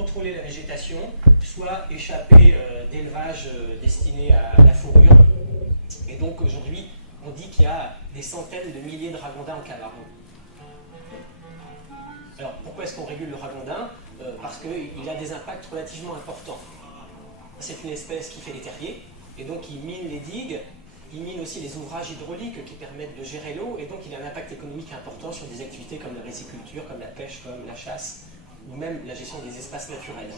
contrôler la végétation, soit échapper d'élevage destiné à la fourrure. Et donc aujourd'hui, on dit qu'il y a des centaines de milliers de ragondins en Camargue. Alors pourquoi est-ce qu'on régule le ragondin? Parce qu'il a des impacts relativement importants. C'est une espèce qui fait des terriers, et donc il mine les digues, il mine aussi les ouvrages hydrauliques qui permettent de gérer l'eau, et donc il a un impact économique important sur des activités comme la riziculture, comme la pêche, comme la chasse, ou même la gestion des espaces naturels.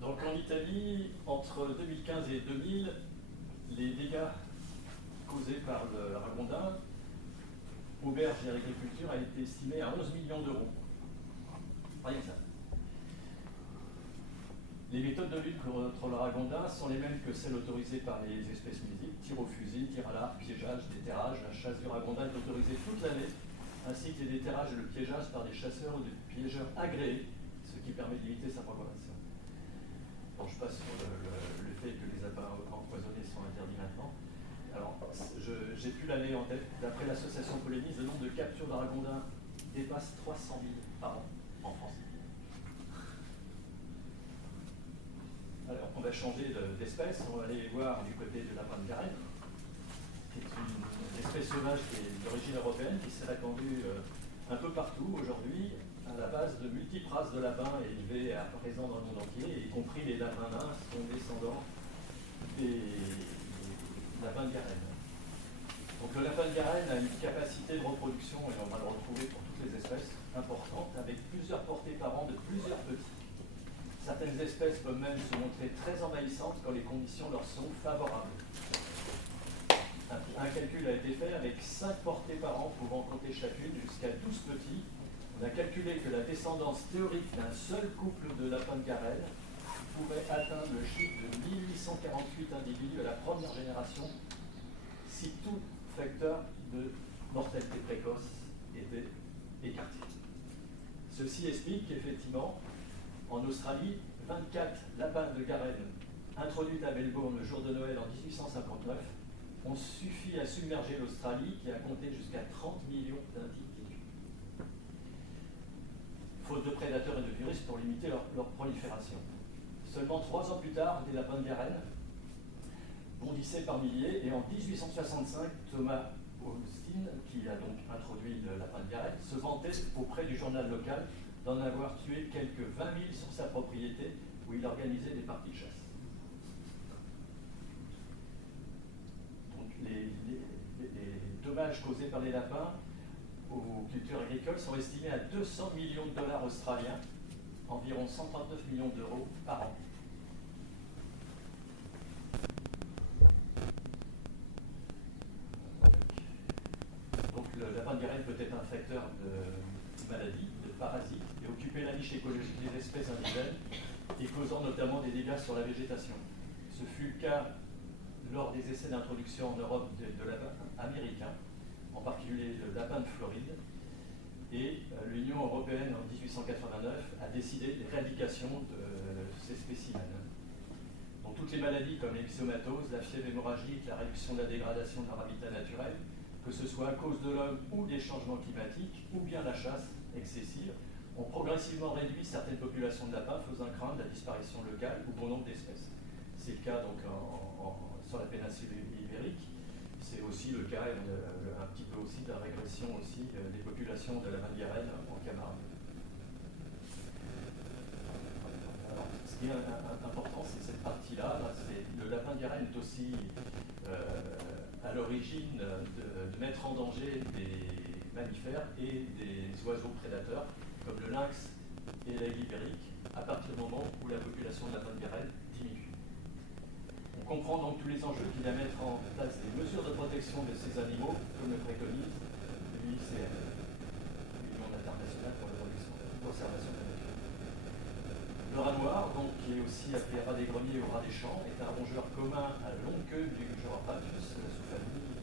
Donc en Italie, entre 2015 et 2000, les dégâts causés par le ragondin aux berges et à l'agriculture a été estimé à 11 millions d'euros. Rien que ça. Les méthodes de lutte contre le ragondin sont les mêmes que celles autorisées par les espèces nuisibles: tir au fusil, tir à l'arc, piégeage, déterrage. La chasse du ragondin est autorisée toute l'année, ainsi que les déterrages et le piégeage par des chasseurs ou des piégeurs agréés, ce qui permet de limiter sa propagation. Bon, je passe sur le fait que les appâts empoisonnés sont interdits maintenant. Alors, j'ai plus l'année en tête. D'après l'association Polémise, le nombre de captures de ragondins dépasse 300 000 par an en France. Alors, on va changer d'espèce. On va aller voir du côté de lapin de Garenne, qui est une espèce sauvage qui est d'origine européenne, qui s'est répandue un peu partout aujourd'hui, à la base de multiples races de lapins élevés à présent dans le monde entier, y compris les lapins nains, qui sont descendants des lapins de Garenne. Donc le lapin de Garenne a une capacité de reproduction, et on va le retrouver pour toutes les espèces, importante, avec plusieurs portées par an de plusieurs petits. Certaines espèces peuvent même se montrer très envahissantes quand les conditions leur sont favorables. Un calcul a été fait avec 5 portées par an pouvant compter chacune jusqu'à 12 petits. On a calculé que la descendance théorique d'un seul couple de lapins de Garenne pourrait atteindre le chiffre de 1848 individus à la première génération si tout facteur de mortalité précoce était écarté. Ceci explique qu'effectivement, en Australie, 24 lapins de Garenne introduits à Melbourne le jour de Noël en 1859 ont suffi à submerger l'Australie, qui a compté jusqu'à 30 millions d'individus. Faute de prédateurs et de virus pour limiter leur prolifération. Seulement 3 ans plus tard, des lapins de Garenne bondissaient par milliers, et en 1865, Thomas Austin, qui a donc introduit le lapin de Garenne, se vantait auprès du journal local d'en avoir tué quelques 20 000 sur sa propriété, où il organisait des parties de chasse. Donc les dommages causés par les lapins aux cultures agricoles sont estimés à 200 millions de dollars australiens, environ 139 millions d'euros par an. Donc le lapin de Garenne peut être un facteur de maladie, de parasites, et occuper la niche écologique des espèces indigènes, et causant notamment des dégâts sur la végétation. Ce fut le cas lors des essais d'introduction en Europe de lapins américains, en particulier le lapin de Floride, et l'Union européenne en 1889 a décidé de l'éradication de ces spécimens. Donc toutes les maladies comme l'ixomatose, la fièvre hémorragique, la réduction de la dégradation de leur habitat naturel, que ce soit à cause de l'homme ou des changements climatiques, ou bien la chasse excessive, ont progressivement réduit certaines populations de lapins, faisant craindre la disparition locale ou bon nombre d'espèces. C'est le cas donc sur la péninsule ibérique. C'est aussi le cas, un petit peu aussi, de la régression aussi des populations de lapin de Garenne en Camargue. Alors, ce qui est important, c'est cette partie-là. Le lapin de Garenne est aussi à l'origine de mettre en danger des mammifères et des oiseaux prédateurs, comme le lynx et l'aigle ibérique, à partir du moment où la population de lapin de Garenne diminue. On comprend donc tous les enjeux qu'il y a à mettre en place des mesures de protection de ces animaux, comme le préconise l'UICN, l'Union internationale pour la conservation de la nature. Le rat noir, donc, qui est aussi appelé rat des greniers ou rat des champs, est un rongeur commun à longue queue du genre Patus, la sous-famille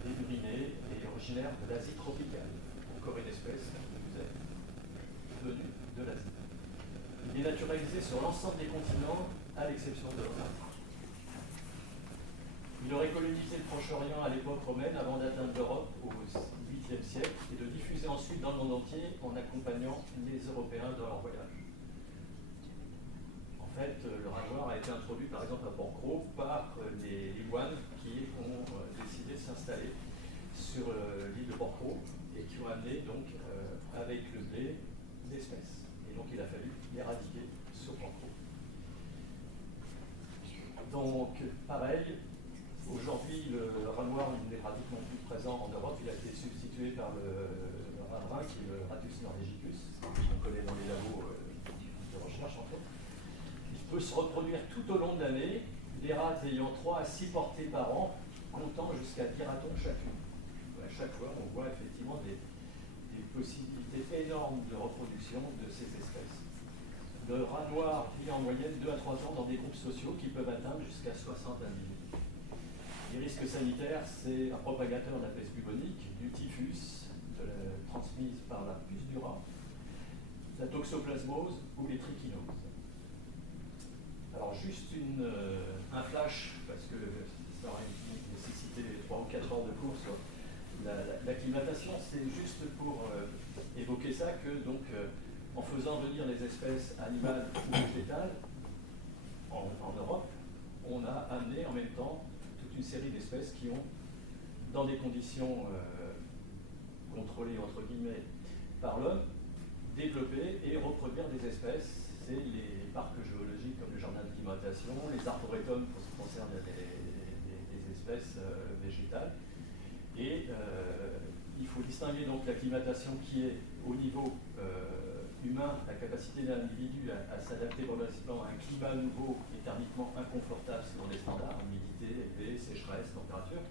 des urinés, et originaire de l'Asie tropicale. Encore une espèce qui vous est venue de l'Asie. Il est naturalisé sur l'ensemble des continents, à l'exception de l'Antarctique. Il aurait colonisé le Proche-Orient à l'époque romaine avant d'atteindre l'Europe au 8e siècle et de diffuser ensuite dans le monde entier en accompagnant les Européens dans leur voyage. En fait, le rasoir a été introduit par exemple à Port-Cros par les moines qui ont décidé de s'installer sur l'île de Port-Cros et qui ont amené donc avec le blé l'espèce. Et donc il a fallu l'éradiquer sur Port-Cros. Donc pareil, aujourd'hui le rat noir n'est pratiquement plus présent en Europe, il a été substitué par le rat brun qui est le Rattus norvegicus, qu'on connaît dans les labos de recherche en fait. Il peut se reproduire tout au long de l'année, les rats ayant 3 à 6 portées par an, comptant jusqu'à 10 ratons chacune. À chaque fois, on voit effectivement des possibilités énormes de reproduction de ces espèces. Le rat noir vit en moyenne 2 à 3 ans dans des groupes sociaux qui peuvent atteindre jusqu'à 60 individus. Les risques sanitaires, c'est un propagateur de la peste bubonique, du typhus, transmise par la puce du rat, la toxoplasmose ou les trichinoses. Alors juste un flash, parce que ça aurait nécessité 3 ou 4 heures de cours sur l'acclimatation, c'est juste pour évoquer ça que donc en faisant venir les espèces animales ou végétales en Europe, on a amené en même temps toute une série d'espèces qui ont, dans des conditions contrôlées entre guillemets par l'homme, développé et reproduire des espèces. C'est les parcs géologiques comme le jardin d'acclimatation, les arboretums pour ce qui concerne les espèces végétales. Et il faut distinguer donc l'acclimatation qui est au niveau humain, la capacité d'un individu à s'adapter progressivement à un climat nouveau et thermiquement inconfortable selon les standards, humidité élevée, sécheresse, température.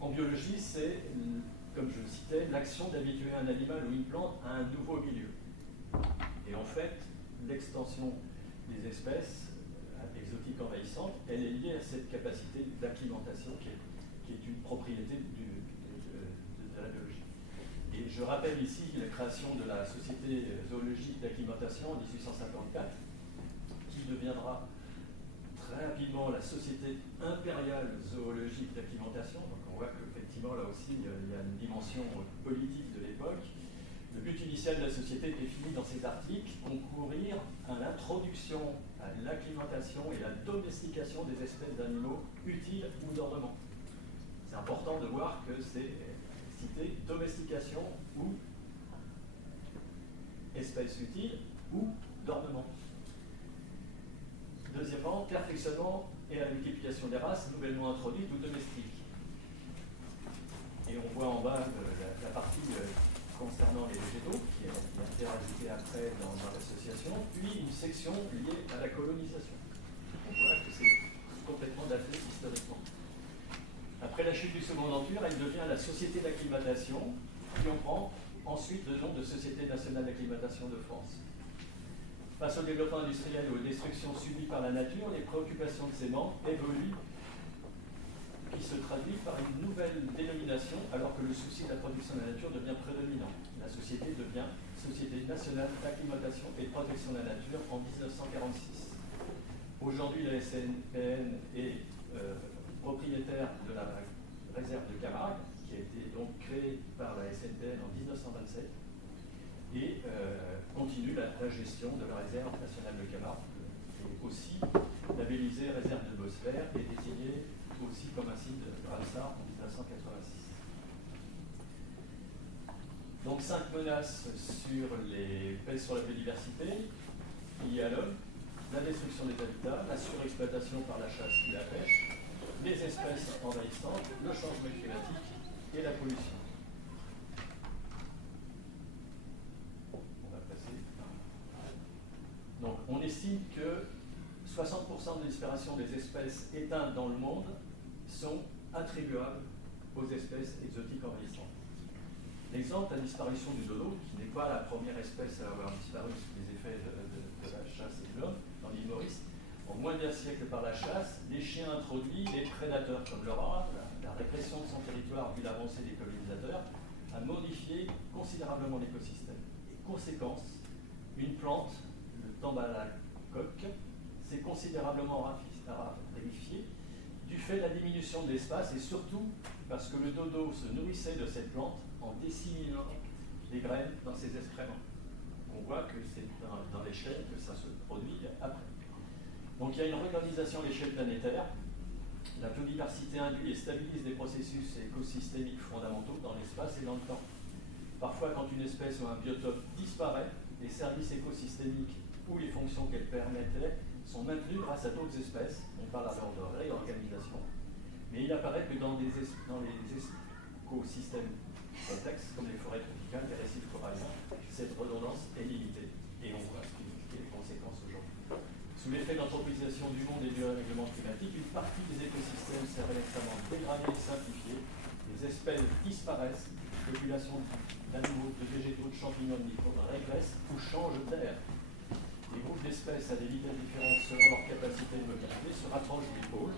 En biologie, c'est, comme je le citais, l'action d'habituer un animal ou une plante à un nouveau milieu. Et en fait, l'extension des espèces exotiques envahissantes, elle est liée à cette capacité d'acclimatation qui est une propriété de la biologie. Et je rappelle ici la création de la Société zoologique d'acclimatation en 1854, qui deviendra très rapidement la Société impériale zoologique d'acclimatation. Donc on voit qu'effectivement là aussi il y a une dimension politique de l'époque. Le but initial de la société est défini dans ces articles: concourir à l'introduction, à l'acclimatation et à la domestication des espèces d'animaux utiles ou d'ornement. C'est important de voir que c'est cité domestication ou espèces utiles ou d'ornement. Deuxièmement, perfectionnement et à la multiplication des races nouvellement introduites ou domestiques. Et on voit en bas la partie concernant les végétaux, qui a été rajoutée après dans l'association, puis une section liée à la colonisation. On voit que c'est complètement daté historiquement. Après la chute du Second Empire, elle devient la Société d'acclimatation, qui en prend ensuite le nom de Société nationale d'acclimatation de France. Face au développement industriel et aux destructions subies par la nature, les préoccupations de ces membres évoluent, qui se traduit par une nouvelle dénomination, alors que le souci de la protection de la nature devient prédominant. La société devient Société nationale d'acclimatation et de protection de la nature en 1946. Aujourd'hui, la SNPN est propriétaire de la réserve de Camargue, qui a été donc créée par la SNPN en 1927, et continue la gestion de la réserve nationale de Camargue, qui est aussi labellisée réserve de biosphère et désignée aussi comme un site de Ramsar en 1986. Donc 5 menaces sur la biodiversité liées à l'homme: la destruction des habitats, la surexploitation par la chasse et la pêche, les espèces envahissantes, le changement climatique et la pollution. On va passer. Donc on estime que 60% de la disparition des espèces éteintes dans le monde sont attribuables aux espèces exotiques envahissantes. L'exemple, la disparition du dodo, qui n'est pas la première espèce à avoir disparu sous les effets de la chasse et de l'homme dans l'île Maurice. En moins d'un siècle par la chasse, les chiens introduits, les prédateurs comme le rat, la répression de son territoire vu l'avancée des colonisateurs, a modifié considérablement l'écosystème. Et conséquence, une plante, le tambalacoque, s'est considérablement raréfiée du fait de la diminution de l'espace et surtout parce que le dodo se nourrissait de cette plante en disséminant les graines dans ses excréments. On voit que c'est dans l'échelle que ça se produit après. Donc il y a une réorganisation à l'échelle planétaire. La biodiversité induit et stabilise des processus écosystémiques fondamentaux dans l'espace et dans le temps. Parfois, quand une espèce ou un biotope disparaît, les services écosystémiques ou les fonctions qu'elle permettait sont maintenus grâce à d'autres espèces. On parle alors de réorganisation. Mais il apparaît que dans les écosystèmes complexes, comme les forêts tropicales, les récifs coralliens, cette redondance est limitée. Et on voit ce qui est les conséquences aujourd'hui. Sous l'effet de l'anthropisation du monde et du règlement climatique, une partie des écosystèmes s'est récemment dégradée et simplifiée. Les espèces disparaissent, les populations d'animaux, de végétaux, de champignons, de microbes régressent ou changent d'air. Les groupes d'espèces à des vitesses différentes selon leur capacité de mobilité se rapprochent des pôles,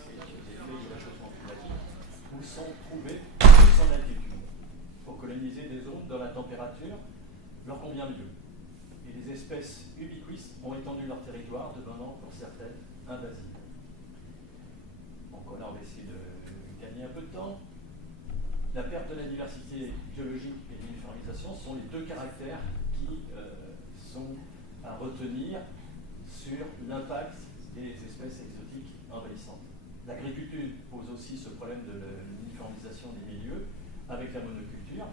c'est l'effet du réchauffement climatique, où sont trouvés plus en altitude, pour coloniser des zones dont la température leur convient mieux. Et les espèces ubiquistes ont étendu leur territoire, devenant pour certaines invasives. Donc là, on va essayer de gagner un peu de temps. La perte de la diversité biologique et l'uniformisation sont les deux caractères qui sont à retenir sur l'impact des espèces exotiques envahissantes. L'agriculture pose aussi ce problème de l'uniformisation des milieux avec la monoculture,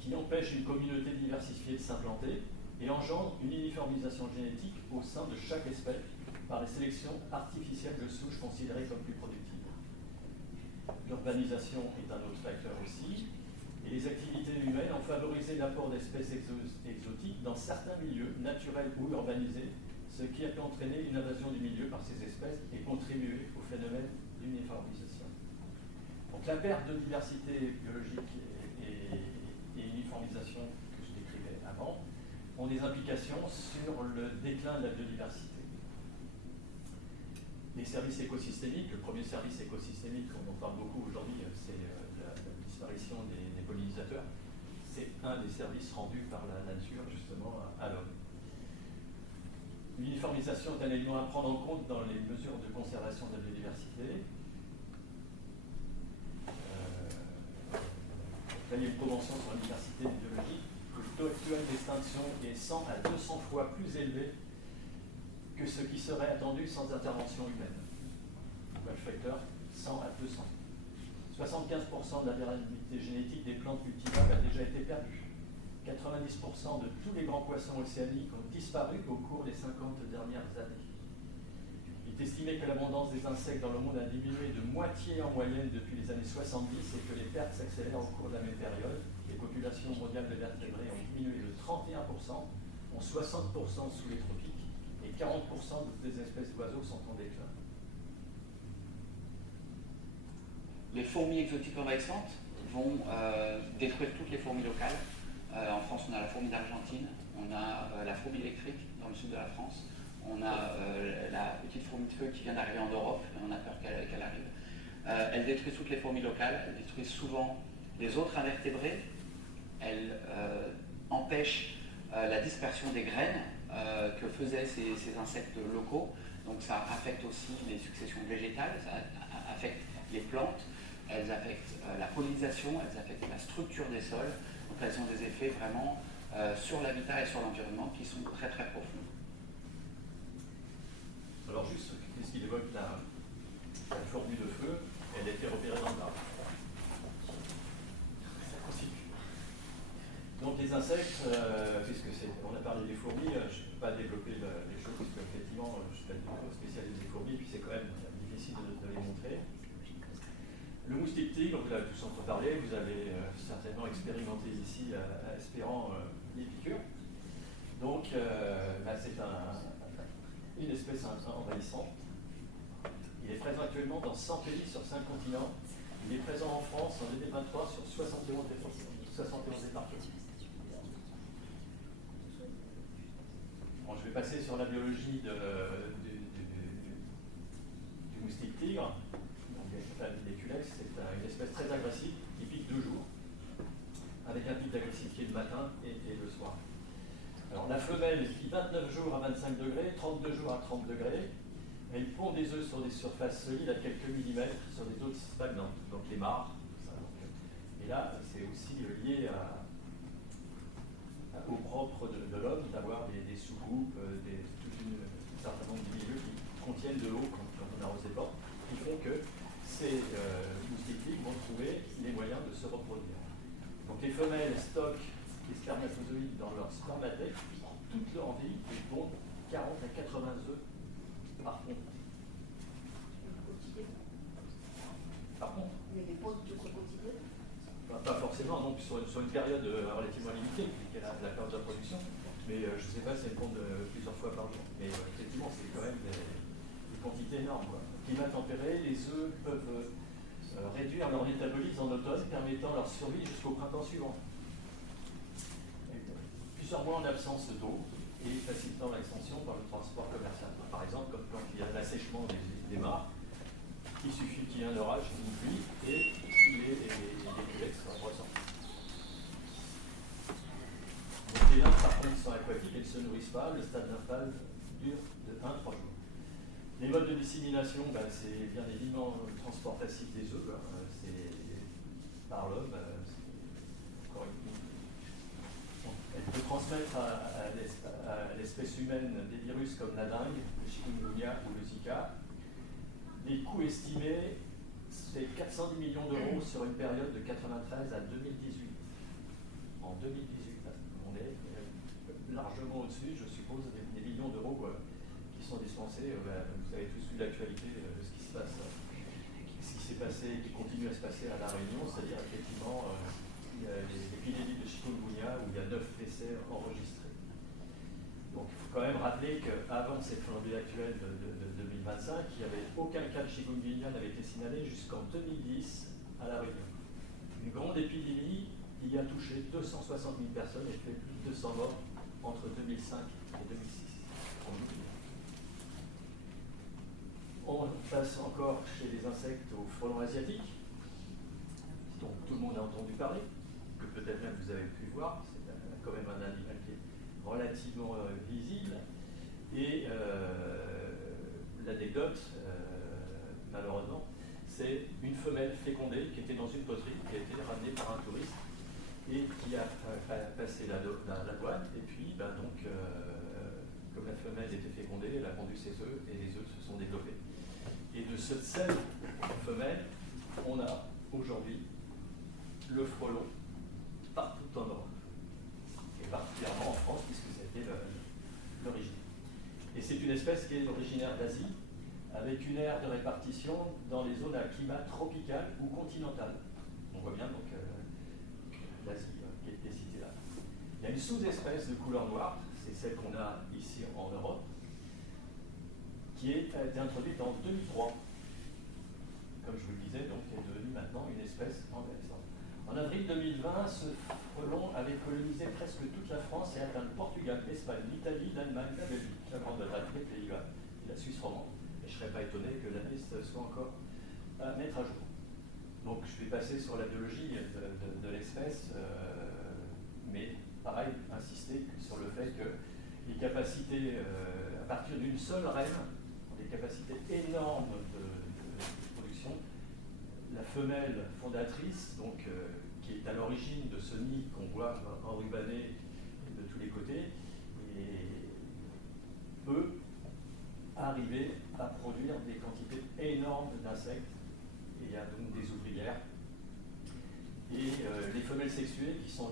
qui empêche une communauté diversifiée de s'implanter et engendre une uniformisation génétique au sein de chaque espèce par les sélections artificielles de souches considérées comme plus productives. L'urbanisation est un autre facteur aussi, et les activités humaines ont favorisé l'apport d'espèces exotiques dans certains milieux, naturels ou urbanisés, ce qui a pu entraîner une invasion du milieu par ces espèces et contribuer au phénomène d'uniformisation. Donc la perte de diversité biologique et uniformisation que je décrivais avant ont des implications sur le déclin de la biodiversité. Les services écosystémiques, le premier service écosystémique dont on parle beaucoup aujourd'hui, c'est la disparition des pollinisateurs. C'est un des services rendus par la nature justement à l'homme. L'uniformisation est un élément à prendre en compte dans les mesures de conservation de la biodiversité. Il y a une convention sur la diversité biologique. Le taux actuel d'extinction est 100 à 200 fois plus élevé que ce qui serait attendu sans intervention humaine. Le facteur 100 à 200. 75% de la variabilité génétique des plantes cultivables a déjà été perdue. 90% de tous les grands poissons océaniques ont disparu au cours des 50 dernières années. Il est estimé que l'abondance des insectes dans le monde a diminué de moitié en moyenne depuis les années 70 et que les pertes s'accélèrent au cours de la même période. Les populations mondiales de vertébrés ont diminué de 31%, ont 60% sous les tropiques et 40% des espèces d'oiseaux sont en déclin. Les fourmis exotiques envahissantes vont détruire toutes les fourmis locales. En France, on a la fourmi d'Argentine, on a la fourmi électrique dans le sud de la France, on a la petite fourmi de feu qui vient d'arriver en Europe, et on a peur qu'elle arrive. Elle détruit toutes les fourmis locales, elle détruit souvent les autres invertébrés, elle empêche la dispersion des graines que faisaient ces insectes locaux. Donc ça affecte aussi les successions végétales, ça affecte les plantes, elles affectent la pollinisation, elles affectent la structure des sols. Donc elles ont des effets vraiment sur l'habitat et sur l'environnement qui sont très très profonds. Alors juste, puisqu'il évoque la fourmi de feu, elle a été repérée dans l'arbre. Donc les insectes, puisque on a parlé des fourmis, je ne peux pas développer les choses, parce qu'effectivement, je suis pas du tout spécialiste des fourmis, puis c'est quand même difficile de les montrer. Le moustique tigre, vous l'avez tous entendu parler, vous avez certainement expérimenté ici à Espérant les piqûres. Donc c'est une espèce envahissante. Il est présent actuellement dans 100 pays sur 5 continents. Il est présent en France en 2023 sur 71 départements. Bon, je vais passer sur la biologie du moustique tigre. Les culex, c'est une espèce très agressive qui pique 2 jours, avec un pic d'agressivité le matin et le soir. Alors la femelle vit 29 jours à 25 degrés, 32 jours à 30 degrés. Et ils pondent des œufs sur des surfaces solides à quelques millimètres, sur des eaux stagnantes, donc les mares. Et là, c'est aussi lié au propre de l'homme d'avoir des sous-groupes, tout un certain nombre de milieux qui contiennent de l'eau quand on arrose les portes, qui font que ces moustiques vont trouver les moyens de se reproduire. Donc les femelles stockent les spermatozoïdes dans leur spermatèque toute leur vie et pondent 40 à 80 œufs par contre. Par contre. Mais les pondent tous au quotidien? Pas forcément, donc sur une période relativement limitée, qui est la période de la production, mais je ne sais pas si elles pondent plusieurs fois par jour. Mais effectivement, c'est quand même des quantités énormes. Quoi. Climat tempéré, les œufs peuvent réduire leur métabolisme en automne, permettant leur survie jusqu'au printemps suivant. Plusieurs mois en absence d'eau et facilitant l'extension par le transport commercial. Par exemple, quand il y a l'assèchement des mares, il suffit qu'il y ait un orage, une pluie, et les culex ressortent. Donc les nymphes, par contre, sont aquatiques, elles ne se nourrissent pas, le stade nymphal dure de 1 à 3 jours. Les modes de dissémination, c'est bien évidemment le transport passif des œufs, c'est par l'homme. Elle peut transmettre à l'espèce humaine des virus comme la dengue, le chikungunya ou le Zika. Les coûts estimés, c'est 410 millions d'euros sur une période de 1993 à 2018. En 2018, on est largement au-dessus, je suppose, des millions d'euros qui sont dispensés. Vous avez tous vu l'actualité de ce qui se passe, ce qui s'est passé, qui continue à se passer à La Réunion, c'est-à-dire effectivement l'épidémie de chikungunya où il y a 9 décès enregistrés. Donc il faut quand même rappeler qu'avant cette flambée actuelle de 2025, il n'y avait aucun cas de chikungunya n'avait été signalé jusqu'en 2010 à La Réunion. Une grande épidémie qui a touché 260 000 personnes et fait plus de 200 morts entre 2005 et 2006. On passe encore chez les insectes aux frelons asiatiques, dont tout le monde a entendu parler, que peut-être même vous avez pu voir. C'est quand même un animal qui est relativement visible. Et l'anecdote, malheureusement, c'est une femelle fécondée qui était dans une poterie, qui a été ramenée par un touriste et qui a passé la douane. Et puis, comme la femelle était fécondée, elle a pondu ses œufs et les œufs se sont développés. Et de cette seule femelle, on a aujourd'hui le frelon partout en Europe, et particulièrement en France, puisque c'était l'origine. Et c'est une espèce qui est originaire d'Asie, avec une aire de répartition dans les zones à climat tropical ou continental. On voit bien donc l'Asie qui est citée là. Il y a une sous-espèce de couleur noire, c'est celle qu'on a ici en Europe, qui a été introduite en 2003. Comme je vous le disais, donc est devenue maintenant une espèce envahissante. En avril 2020, ce frelon avait colonisé presque toute la France et atteint le Portugal, l'Espagne, l'Italie, l'Allemagne, la Belgique, la Grande-Bretagne, les Pays-Bas et la Suisse romande. Et je ne serais pas étonné que la liste soit encore à mettre à jour. Donc je vais passer sur la biologie de l'espèce, mais pareil, insister sur le fait que les capacités, à partir d'une seule reine, des capacités énormes de production, la femelle fondatrice, donc, qui est à l'origine de ce nid qu'on voit enrubanné de tous les côtés, et peut arriver à produire des quantités énormes d'insectes. Et il y a donc des ouvrières. Et les femelles sexuées, qui seront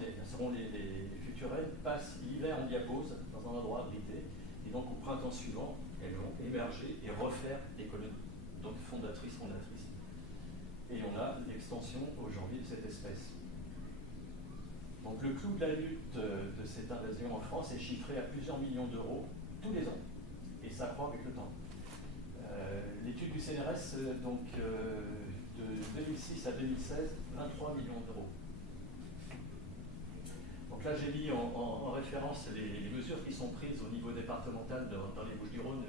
les futures reines, passent l'hiver en diapause dans un endroit abrité. Et donc au printemps suivant, elles vont émerger et refaire des colonies. Donc fondatrices. Et on a l'extension aujourd'hui de cette espèce. Donc le coût de la lutte de cette invasion en France est chiffré à plusieurs millions d'euros tous les ans. Et ça croît avec le temps. L'étude du CNRS, donc de 2006 à 2016, 23 millions d'euros. Donc là, j'ai mis en référence les mesures qui sont prises au niveau départemental dans les Bouches-du-Rhône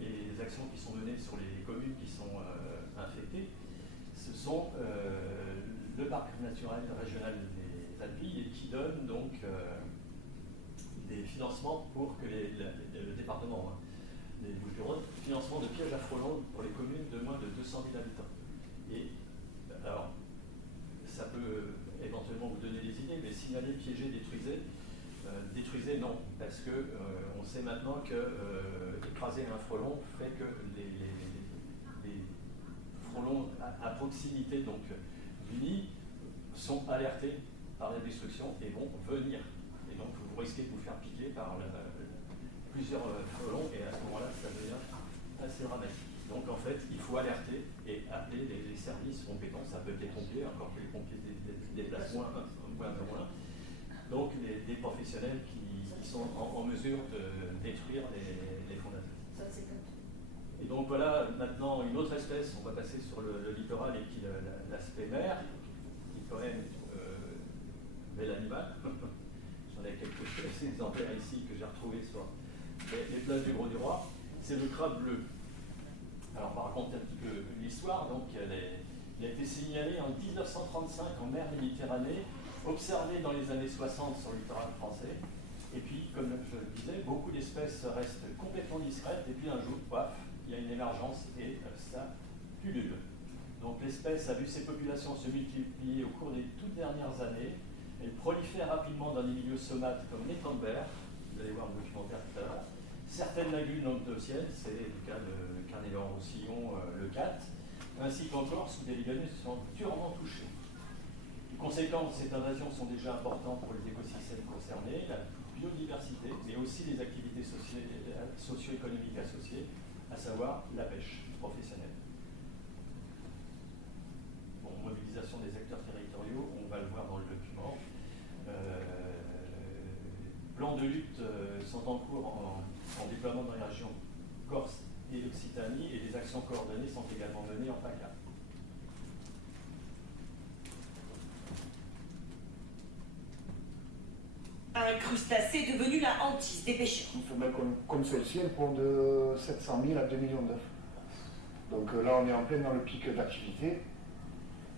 et les actions qui sont menées sur les communes qui sont infectées. Ce sont le parc naturel régional des Alpilles qui donne donc des financements pour que le département des Bouches-du-Rhône finance lancement de pièges à frelons pour les communes de moins de 200 000 habitants. Et alors, ça peut éventuellement vous donner des idées, mais signaler, piéger, détruisez non, parce que on sait maintenant que écraser un frelon fait que les frelons à proximité donc du nid sont alertés par la destruction et vont venir. Et donc vous risquez de vous faire piquer par plusieurs frelons et à ce moment-là ça devient assez dramatique. Donc en fait il faut alerter et appeler les services compétents, ça peut être les pompiers, encore que les pompiers se déplacent moins. Donc des professionnels qui sont en mesure de détruire les fondations. Et donc voilà maintenant une autre espèce, on va passer sur le littoral et qui l'aspect mer, qui est quand même bel animal. J'en ai quelques exemplaires ici que j'ai retrouvés sur les plages du Grau-du-Roi. C'est le crabe bleu. Alors on va raconter un petit peu l'histoire. Donc il a été signalé en 1935 en mer Méditerranée, observé dans les années 60 sur le littoral français. Et puis, comme je le disais, beaucoup d'espèces restent complètement discrètes. Et puis un jour, paf, il y a une émergence et ça pullule. Donc l'espèce a vu ses populations se multiplier au cours des toutes dernières années. Elle prolifère rapidement dans des milieux somates comme l'étang-de-mer. Vous allez voir le documentaire tout à l'heure. Certaines lagunes languedociennes, c'est le cas de Carnélon-Roussillon, le Cat, ainsi qu'en Corse où des liganus sont durement touchés. Les conséquences de cette invasion sont déjà importantes pour les écosystèmes concernés, la biodiversité, mais aussi les activités socio-économiques associées, à savoir la pêche professionnelle. Bon, mobilisation des acteurs territoriaux, on va le voir dans le document. Plans de lutte sont en cours en déploiement dans les régions Corse et Occitanie et des actions coordonnées sont également menées en PACA. Un crustacé devenu la hantise des pêcheurs. Une femelle comme celle-ci, elle pond de 700 000 à 2 millions d'œufs. Donc là, on est en plein dans le pic d'activité.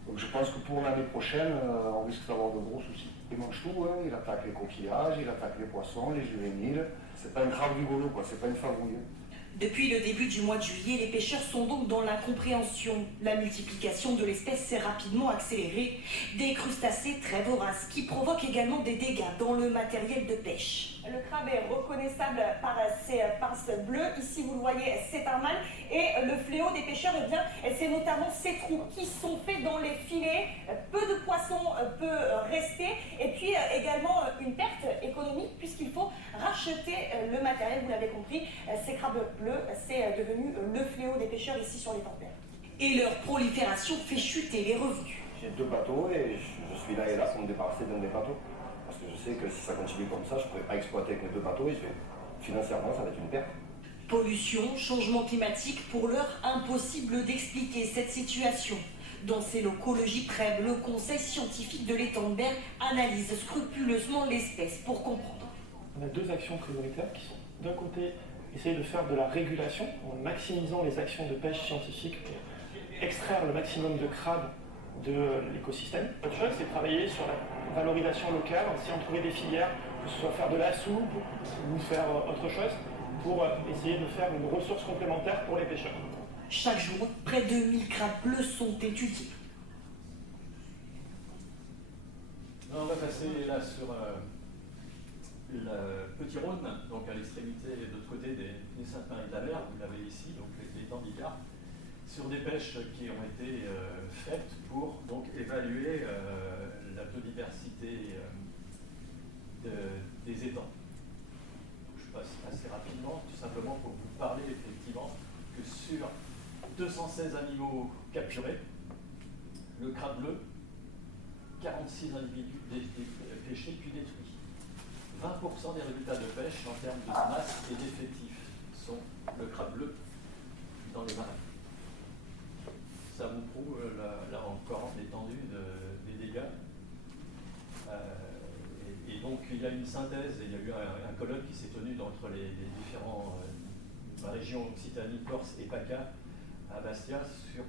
Donc je pense que pour l'année prochaine, on risque d'avoir de gros soucis. Il mange tout, hein. Il attaque les coquillages, il attaque les poissons, les juvéniles. C'est pas un crabe rigolo, quoi. C'est pas une favouille. Depuis le début du mois de juillet, les pêcheurs sont donc dans l'incompréhension. La multiplication de l'espèce s'est rapidement accélérée. Des crustacés très voraces qui provoquent également des dégâts dans le matériel de pêche. Le crabe est reconnaissable par ses pinces bleues. Ici, vous le voyez, c'est un mâle. Et le fléau des pêcheurs, eh bien, c'est notamment ces trous qui sont faits dans les filets. Peu de poissons peut rester. Et puis également une perte économique puisqu'il faut racheter le matériel. Vous l'avez compris, ces crabes bleus, c'est devenu le fléau des pêcheurs ici sur les tempères. Et leur prolifération fait chuter les revenus. J'ai 2 bateaux et je suis là et là pour me débarrasser d'un des bateaux. Parce que je sais que si ça continue comme ça, je ne pourrais pas exploiter avec mes 2 bateaux et financièrement, ça va être une perte. Pollution, changement climatique, pour l'heure impossible d'expliquer cette situation. Dans ses locaux, le GIPREB, le conseil scientifique de l'étang-de-mer, analyse scrupuleusement l'espèce pour comprendre. On a 2 actions prioritaires qui sont d'un côté essayer de faire de la régulation en maximisant les actions de pêche scientifique pour extraire le maximum de crabes de l'écosystème. L'autre chose, c'est travailler sur la valorisation locale, en essayant de trouver des filières, que ce soit faire de la soupe ou faire autre chose, pour essayer de faire une ressource complémentaire pour les pêcheurs. Chaque jour, près de 1000 crabes bleus sont étudiés. On va passer là sur le Petit Rhône, donc à l'extrémité de l'autre côté des Saintes-Maries de la Mer, vous l'avez ici, donc l'étang d'Icare, sur des pêches qui ont été faites pour donc évaluer la biodiversité des étangs. Je passe assez rapidement, tout simplement pour vous parler effectivement que sur 216 animaux capturés, le crabe bleu, 46 individus pêchés puis détruits. 20% des résultats de pêche en termes de masse et d'effectifs sont le crabe bleu dans les marais. Ça vous prouve là encore l'étendue des dégâts. Et donc il y a une synthèse, il y a eu un colloque qui s'est tenu entre les différentes régions Occitanie, Corse et PACA à Bastia sur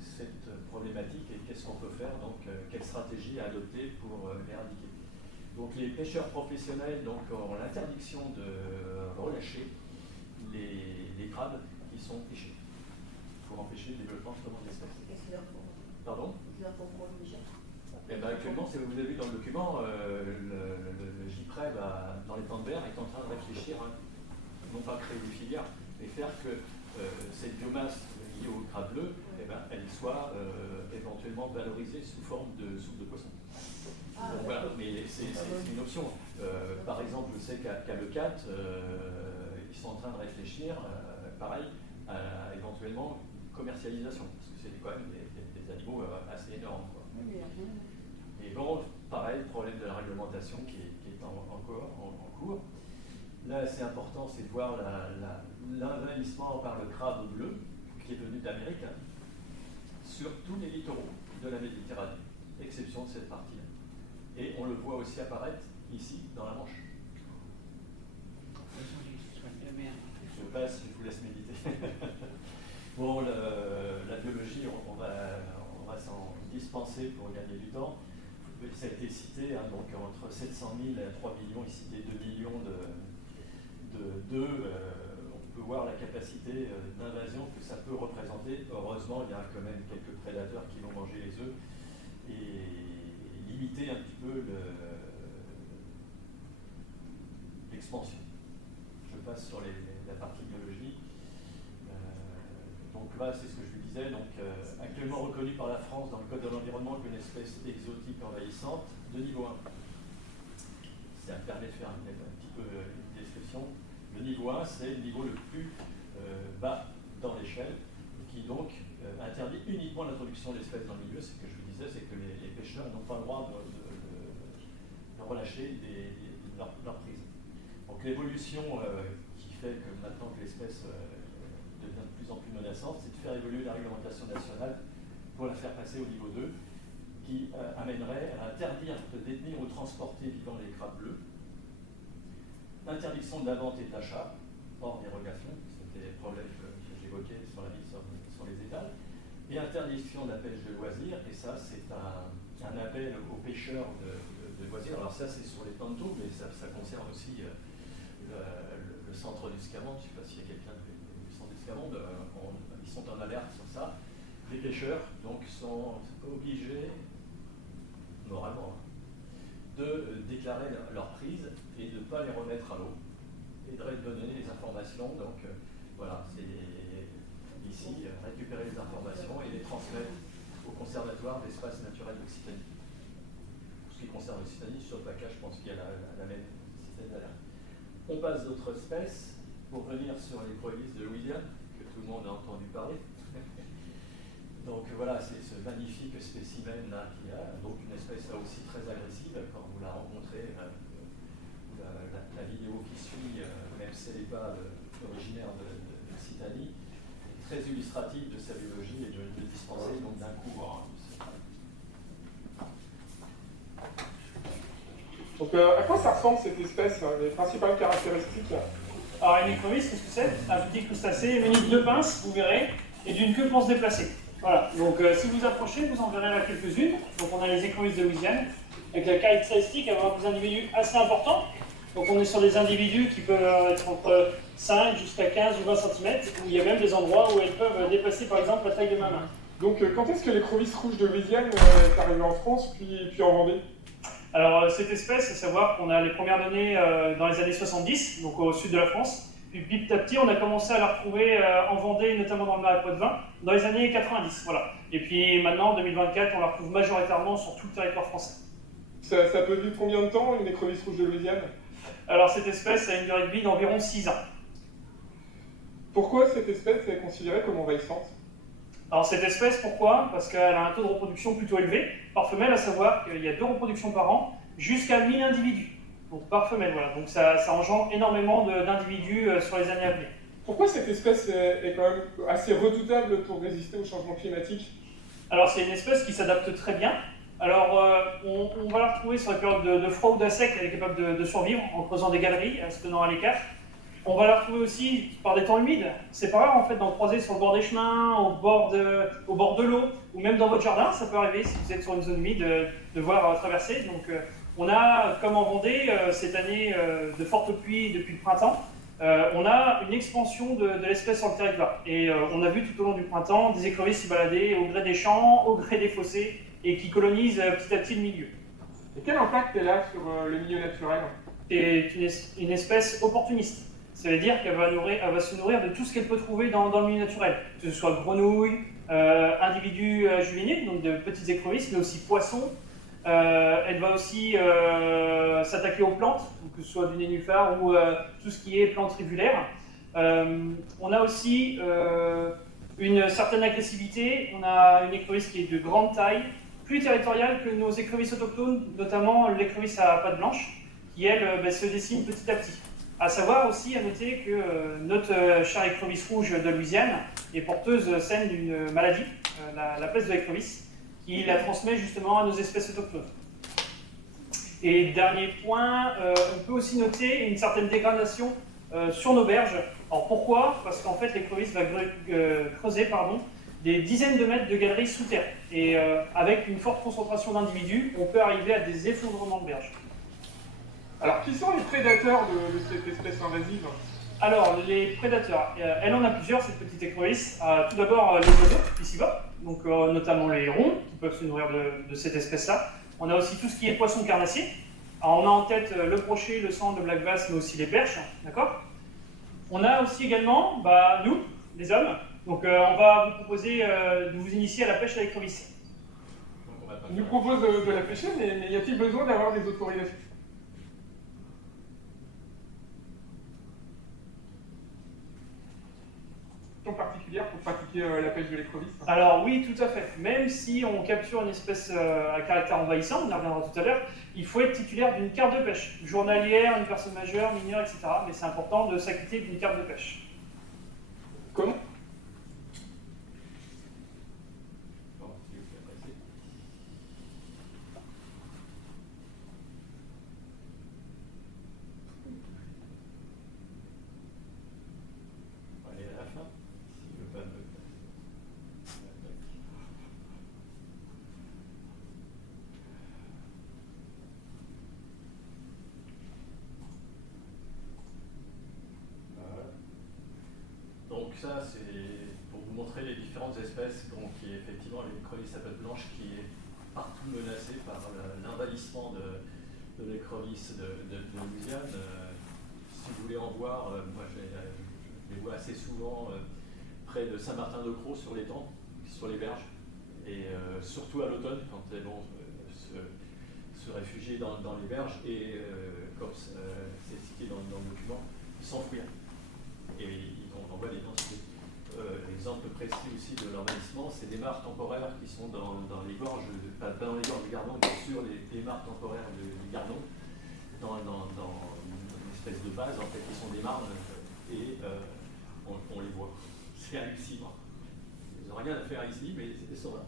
cette problématique et qu'est-ce qu'on peut faire, donc quelle stratégie à adopter pour l'éradiquer. Donc les pêcheurs professionnels donc, ont l'interdiction de relâcher les crabes qui qui sont fichés pour empêcher le développement justement de l'espèce. Qu'est-ce qu'il leur faut? Pardon? Ils leur font pour le Niger. Eh ben, actuellement, si vous avez vu dans le document, le JPREB, dans les temps de verre, est en train de réfléchir, hein, non pas créer des filières, mais faire que cette biomasse liée au crabe bleu, eh ben, elle soit éventuellement valorisée sous forme de soupe de poisson. Donc, voilà, mais c'est une option. Par exemple, je sais qu'à Leucate, ils sont en train de réfléchir, pareil, à éventuellement commercialisation, parce que c'est quand même des animaux assez énormes, quoi. Et bon, pareil, problème de la réglementation qui est encore en cours. Là, c'est important, c'est de voir l'envahissement par le crabe bleu, qui est venu d'Amérique, hein, sur tous les littoraux de la Méditerranée, exception de cette partie-là. Et on le voit aussi apparaître ici, dans la Manche. Je passe, je vous laisse méditer. Bon, la biologie, on va s'en dispenser pour gagner du temps. Ça a été cité, hein, donc entre 700 000 et 3 millions, ici des 2 millions d'œufs, on peut voir la capacité d'invasion que ça peut représenter. Heureusement, il y a quand même quelques prédateurs qui vont manger les œufs et limiter un petit peu l'expansion. Je passe sur la partie biologie. Donc là, c'est ce que je vous disais. Donc, actuellement reconnue par la France dans le Code de l'environnement comme une espèce exotique envahissante de niveau 1. Ça me permet de faire un petit peu une description. Le niveau 1, c'est le niveau le plus bas dans l'échelle, qui donc interdit uniquement l'introduction d'espèces dans le milieu. Ce que je vous disais, c'est que les pêcheurs n'ont pas le droit de relâcher leur prise. Donc l'évolution qui fait que maintenant que l'espèce devient de plus en plus menaçante, c'est de faire évoluer la réglementation nationale pour la faire passer au niveau 2, qui amènerait à interdire de détenir ou transporter vivant les crabes bleus, interdiction de la vente et de l'achat, hors dérogation, c'était les problèmes que j'évoquais sur la mise sur les étals, et interdiction de la pêche de loisirs, et ça c'est un appel aux pêcheurs de loisirs. Alors ça c'est sur les pantos, mais ça concerne aussi le centre du Scamande. Je ne sais pas s'il y a quelqu'un du centre du Scamande, ils sont en alerte sur ça. Les pêcheurs donc sont obligés, moralement, de déclarer leur prise et de ne pas les remettre à l'eau et de donner les informations. Donc voilà, c'est ici récupérer les informations et les transmettre au Conservatoire d'espaces naturels d'Occitanie. Pour ce qui concerne l'Occitanie, sur le package, je pense qu'il y a la même système d'alerte. On passe d'autres espèces pour venir sur les proélis de Louisiane, que tout le monde a entendu parler. Donc voilà, c'est ce magnifique spécimen-là qui a donc une espèce là aussi très agressive. Quand vous la rencontrez, la vidéo qui suit, même si elle n'est pas originaire d'Occitanie, est très illustrative de sa biologie et de dispenser donc d'un coup. Donc à quoi ça ressemble cette espèce, les principales caractéristiques? Alors une écrevisse, qu'est-ce que c'est? Un petit crustacé muni de 2 pinces, vous verrez, et d'une queue pour se déplacer. Voilà, donc si vous approchez, vous en verrez là quelques-unes. Donc on a les écrevisses de Louisiane, avec la caractéristique d'avoir des individus assez importants. Donc on est sur des individus qui peuvent être entre 5 jusqu'à 15 ou 20 cm, où il y a même des endroits où elles peuvent dépasser par exemple la taille de ma main. Donc quand est-ce que l'écrevisse rouge de Louisiane est arrivée en France, puis en Vendée? Alors cette espèce, à savoir qu'on a les premières données dans les années 70, donc au sud de la France. Puis petit à petit, on a commencé à la retrouver en Vendée, notamment dans le Marais Poitevin, dans les années 90. Voilà. Et puis maintenant, en 2024, on la retrouve majoritairement sur tout le territoire français. Ça peut vivre combien de temps, une écrevisse rouge de Louisiane? Alors cette espèce a une durée de vie d'environ 6 ans. Pourquoi cette espèce est considérée comme envahissante? Alors cette espèce, pourquoi? Parce qu'elle a un taux de reproduction plutôt élevé. Par femelle, à savoir qu'il y a 2 reproductions par an, jusqu'à 1000 individus. Donc par femelle, voilà. Donc ça engendre énormément d'individus sur les années à venir. Pourquoi cette espèce est quand même assez redoutable pour résister au changement climatique? Alors c'est une espèce qui s'adapte très bien. Alors on va la retrouver sur les périodes de froid ou d'assec, elle est capable de survivre en creusant des galeries, en se tenant à l'écart. On va la retrouver aussi par des temps humides. C'est pas rare en fait d'en croiser sur le bord des chemins, au bord de l'eau, ou même dans votre jardin. Ça peut arriver si vous êtes sur une zone humide de voir traverser. Donc on a, comme en Vendée, cette année de fortes pluies depuis le printemps. on a une expansion de l'espèce sur le territoire. Et on a vu tout au long du printemps des écrevisses s'y balader au gré des champs, au gré des fossés, et qui colonisent petit à petit le milieu. Et quel impact elle a sur le milieu naturel? C'est une espèce opportuniste. Ça veut dire qu'elle va se nourrir de tout ce qu'elle peut trouver dans le milieu naturel, que ce soit grenouilles, individus juvéniles, donc de petites écrevisses, mais aussi poissons. Elle va aussi s'attaquer aux plantes, que ce soit du nénuphar ou tout ce qui est plantes tribulaires. On a aussi une certaine agressivité. On a une écrevisse qui est de grande taille, plus territoriale que nos écrevisses autochtones, notamment l'écrevisse à pattes blanches, qui elle se dessine petit à petit. À savoir aussi, à noter que notre chère écrevisse rouge de Louisiane est porteuse saine d'une maladie, la peste de l'écrevisse, qui la transmet justement à nos espèces autochtones. Et dernier point, on peut aussi noter une certaine dégradation sur nos berges. Alors pourquoi? Parce qu'en fait l'écrevisse va creuser des dizaines de mètres de galeries sous terre. Et avec une forte concentration d'individus, on peut arriver à des effondrements de berges. Alors, qui sont les prédateurs de cette espèce invasive? Alors, les prédateurs, elle en a plusieurs, cette petite écrevisse. Tout d'abord, les oiseaux, piscivores, donc notamment les hérons, qui peuvent se nourrir de cette espèce-là. On a aussi tout ce qui est poisson carnassier. Alors, on a en tête le brochet, le sandre, le black bass, mais aussi les perches, d'accord? On a aussi également, nous, les hommes. Donc, on va vous proposer de vous initier à la pêche à l'écrevisse. On nous propose de la pêcher, mais y a-t-il besoin d'avoir des autorisations particulière pour pratiquer la pêche de l'écrevisse? Alors oui, tout à fait. Même si on capture une espèce à caractère envahissant, on y reviendra tout à l'heure, il faut être titulaire d'une carte de pêche, journalière, une personne majeure, mineure, etc. Mais c'est important de s'acquitter d'une carte de pêche. Comment? Donc ça, c'est pour vous montrer les différentes espèces, donc qui est effectivement l'écrevisse à pattes blanches qui est partout menacée par l'envahissement de l'écrevisse de Louisiane. Si vous voulez en voir, moi je les vois assez souvent près de Saint-Martin-de-Croix sur l'étang, sur les berges, et surtout à l'automne quand elles vont se réfugier dans les berges et, comme c'est cité dans le document, s'enfouir. Et on voit des densités. L'exemple précis aussi de l'envahissement, c'est des mares temporaires qui sont dans les gorges, pas dans les gorges du Gardon, mais sur les mares temporaires du Gardon, dans une espèce de base, en fait, qui sont des marnes, et on les voit. C'est hallucinant. Ils n'ont rien à faire ici, mais ils sont là.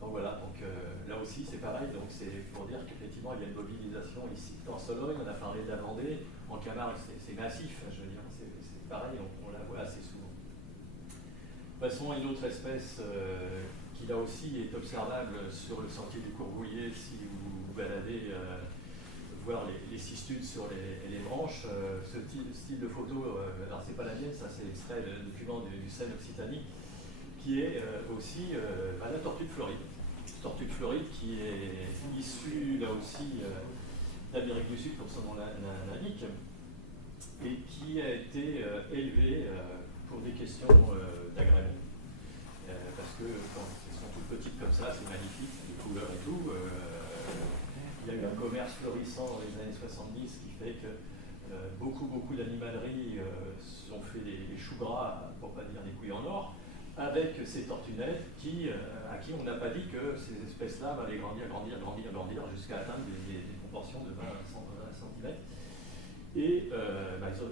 Donc voilà, donc là aussi c'est pareil, donc c'est pour dire qu'effectivement il y a une mobilisation ici. En Sologne, on a parlé de la Vendée, en Camargue c'est massif, je veux dire, c'est pareil, on la voit assez souvent. Passons à une autre espèce qui là aussi est observable sur le sentier du Courbouillet, si vous vous baladez, voir les cistudes sur les branches. Ce style de photo, alors c'est pas la mienne, ça c'est extrait le document du CEN Occitanie, qui est aussi la tortue de Floride. Tortue de Floride qui est issue là aussi d'Amérique du Sud, comme son nom l'indique, et qui a été élevée pour des questions d'agrément. Parce que quand elles sont toutes petites comme ça, c'est magnifique, les couleurs et tout. Il y a eu un commerce florissant dans les années 70 qui fait que beaucoup d'animaleries ont fait des choux gras, pour pas dire des couilles en or, avec ces tortunettes à qui on n'a pas dit que ces espèces-là allaient grandir jusqu'à atteindre des proportions de 20 cm. Et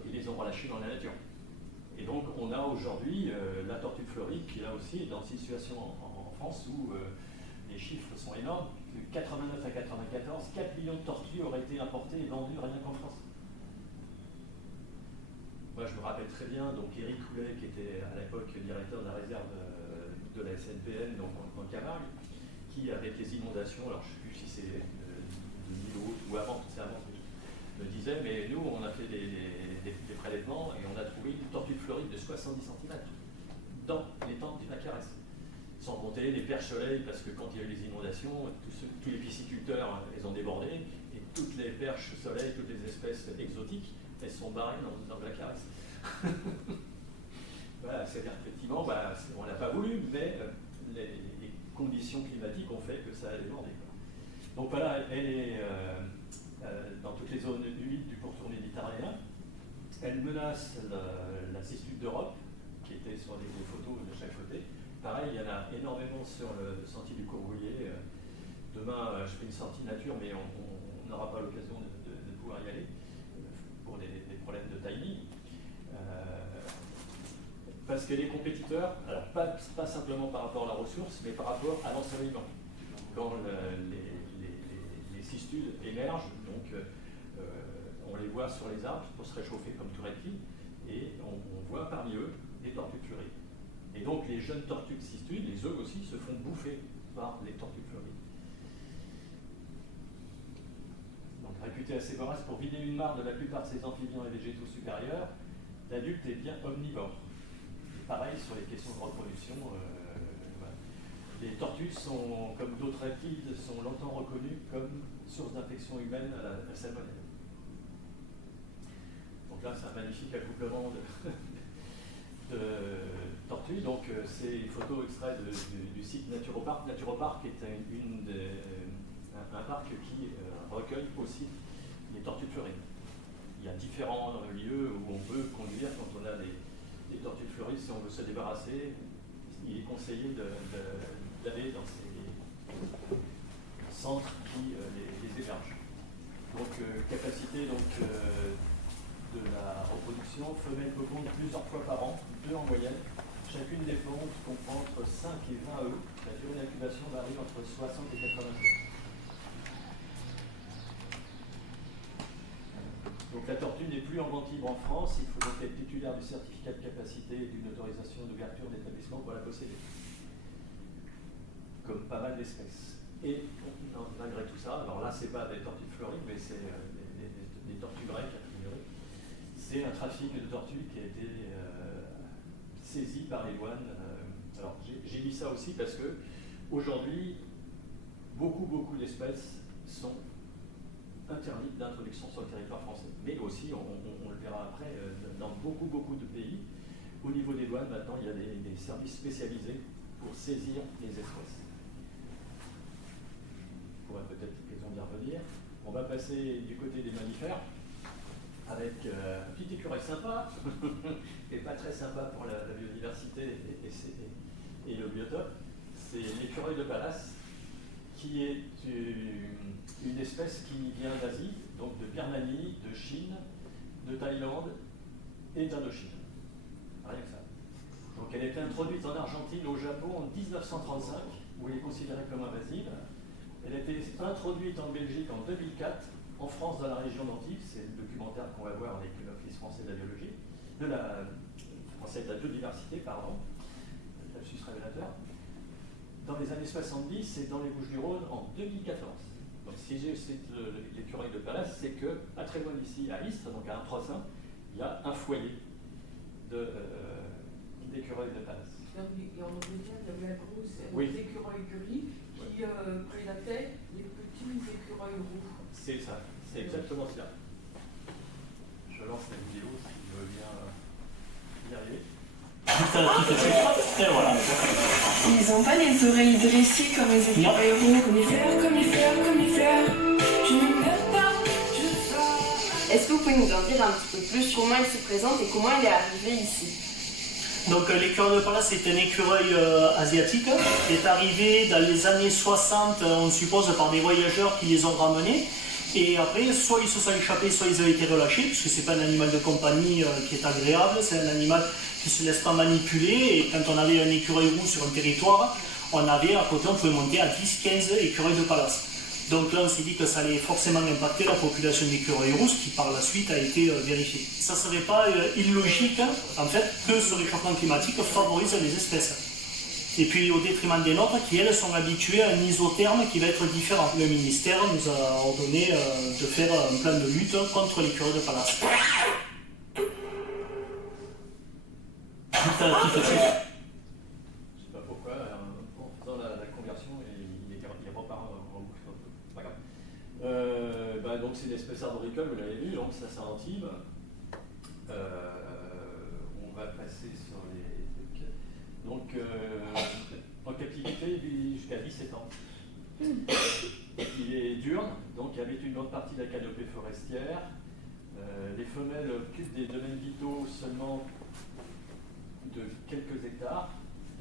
ils les ont relâchés dans la nature. Et donc on a aujourd'hui la tortue de Floride qui là aussi est dans une situation en France où les chiffres sont énormes. De 89 à 94, 4 millions de tortues auraient été importées et vendues rien qu'en France. Moi, je me rappelle très bien, donc Éric Coulet, qui était à l'époque directeur de la réserve de la SNPN, donc en Camargue, qui, avec les inondations, alors je ne sais plus si c'est de l'île ou avant, c'est avant, me disait, mais nous, on a fait des prélèvements et on a trouvé une tortue de Floride de 70 cm dans l'étang du Lac-Caresse. Sans compter les perches soleil, parce que quand il y a eu les inondations, tous les pisciculteurs les ont débordés, et toutes les perches soleil, toutes les espèces exotiques, elles sont barrées dans le Lac-Caresse. Voilà, c'est-à-dire qu'effectivement, on n'a pas voulu, mais les conditions climatiques ont fait que ça a débordé. Donc voilà, elle est dans toutes les zones humides du pourtour méditerranéen. Elle menace la cistule d'Europe, qui était sur les photos de chaque côté. Pareil, il y en a énormément sur le sentier du Courrouillet. Demain, je fais une sortie nature, mais on n'aura pas l'occasion de pouvoir y aller pour des problèmes de timing. Parce qu'elle est compétiteur, alors pas simplement par rapport à la ressource, mais par rapport à l'ensoleillement. Quand les cistules émergent, donc on les voit sur les arbres pour se réchauffer comme tout reptile, et on voit parmi eux des tortues fleuries. Et donc les jeunes tortues de cistules, les œufs aussi, se font bouffer par les tortues fleuries. Donc réputé assez vorace pour vider une mare de la plupart de ses amphibiens et végétaux supérieurs, l'adulte est bien omnivore. Et pareil sur les questions de reproduction. Voilà. Les tortues sont, comme d'autres reptiles, sont longtemps reconnues comme source d'infection humaine à la salmonelle. Donc là, c'est un magnifique accouplement de tortues. Donc c'est une photo extrait du site Naturopark. Naturopark est un parc qui recueille aussi les tortues fleuries. Il y a différents lieux où on peut conduire quand on a des tortues fleuries. Si on veut se débarrasser, il est conseillé d'aller dans ces centres qui les hébergent. Donc capacité de la reproduction, femelle peut pondre plusieurs fois par an, 2 en moyenne. Chacune des pontes comprend entre 5 et 20 œufs. La durée d'incubation varie entre 60 et 80 jours. Donc la tortue n'est plus en vente libre en France, il faut donc être titulaire du certificat de capacité et d'une autorisation d'ouverture d'établissement pour la posséder. Comme pas mal d'espèces. Et malgré tout ça, alors là c'est pas des tortues fleuries, mais c'est des tortues grecques a priori. C'est un trafic de tortues qui a été saisi par les douanes. Alors j'ai mis ça aussi parce que aujourd'hui, beaucoup d'espèces sont interdites d'introduction sur le territoire français. Mais aussi, on le verra après, dans beaucoup de pays, au niveau des douanes, maintenant, il y a des services spécialisés pour saisir les espèces. On pourra peut-être l'occasion d'y revenir. On va passer du côté des mammifères, avec un petit écureuil sympa, et pas très sympa pour la biodiversité et le biotope. C'est l'écureuil de Pallas, qui est une espèce qui vient d'Asie, donc de Birmanie, de Chine, de Thaïlande et d'Indochine. Rien que ça. Donc elle a été introduite en Argentine, au Japon en 1935, où elle est considérée comme invasive. Elle a été introduite en Belgique en 2004, en France dans la région d'Antibes, c'est le documentaire qu'on va voir avec l'Office français de la biologie, de la biodiversité, pardon, lapsus révélateur. Dans les années 70 et dans les Bouches-du-Rhône en 2014. Donc si j'ai l'écureuil de Pallas, c'est qu'à très loin d'ici, à Istres, donc à Improsin, il y a un foyer d'écureuil de Pallas. Et en Angleterre, il y avait la grosse écureuil gris qui prédatait les petits écureuils roux. C'est ça, c'est exactement cela. Je lance la vidéo si tu veux bien y arriver. Et voilà. Ils n'ont pas les oreilles dressées comme les écureuils roux. Comme les fleurs, je ne meurs pas, je sors. Est-ce que vous pouvez nous en dire un petit peu plus comment il se présente et comment il est arrivé ici? Donc l'écureuil de Pallas, c'est un écureuil asiatique qui est arrivé dans les années 60, on suppose, par des voyageurs qui les ont ramenés. Et après, soit ils se sont échappés, soit ils avaient été relâchés, parce que c'est pas un animal de compagnie qui est agréable, c'est un animal qui se laisse pas manipuler. Et quand on avait un écureuil roux sur un territoire, on avait à côté, on pouvait monter à 10-15 écureuils de Pallas. Donc là, on s'est dit que ça allait forcément impacter la population d'écureuils roux, ce qui par la suite a été vérifié. Ça ne serait pas illogique, en fait, que ce réchauffement climatique favorise les espèces. et puis au détriment des nôtres qui, elles, sont habituées à un isotherme qui va être différent. Le ministère nous a ordonné de faire un plan de lutte contre l'écureuil de Pallas. Je ne sais pas pourquoi, en faisant la conversion, il repart en boucle. Pas grave. Donc c'est une espèce arboricole, vous l'avez vu, donc ça c'est Antibes. On va passer sur les trucs. Donc en captivité, il vit jusqu'à 17 ans. Il est diurne, donc il habite une grande partie de la canopée forestière. Les femelles occupent des domaines vitaux seulement de quelques hectares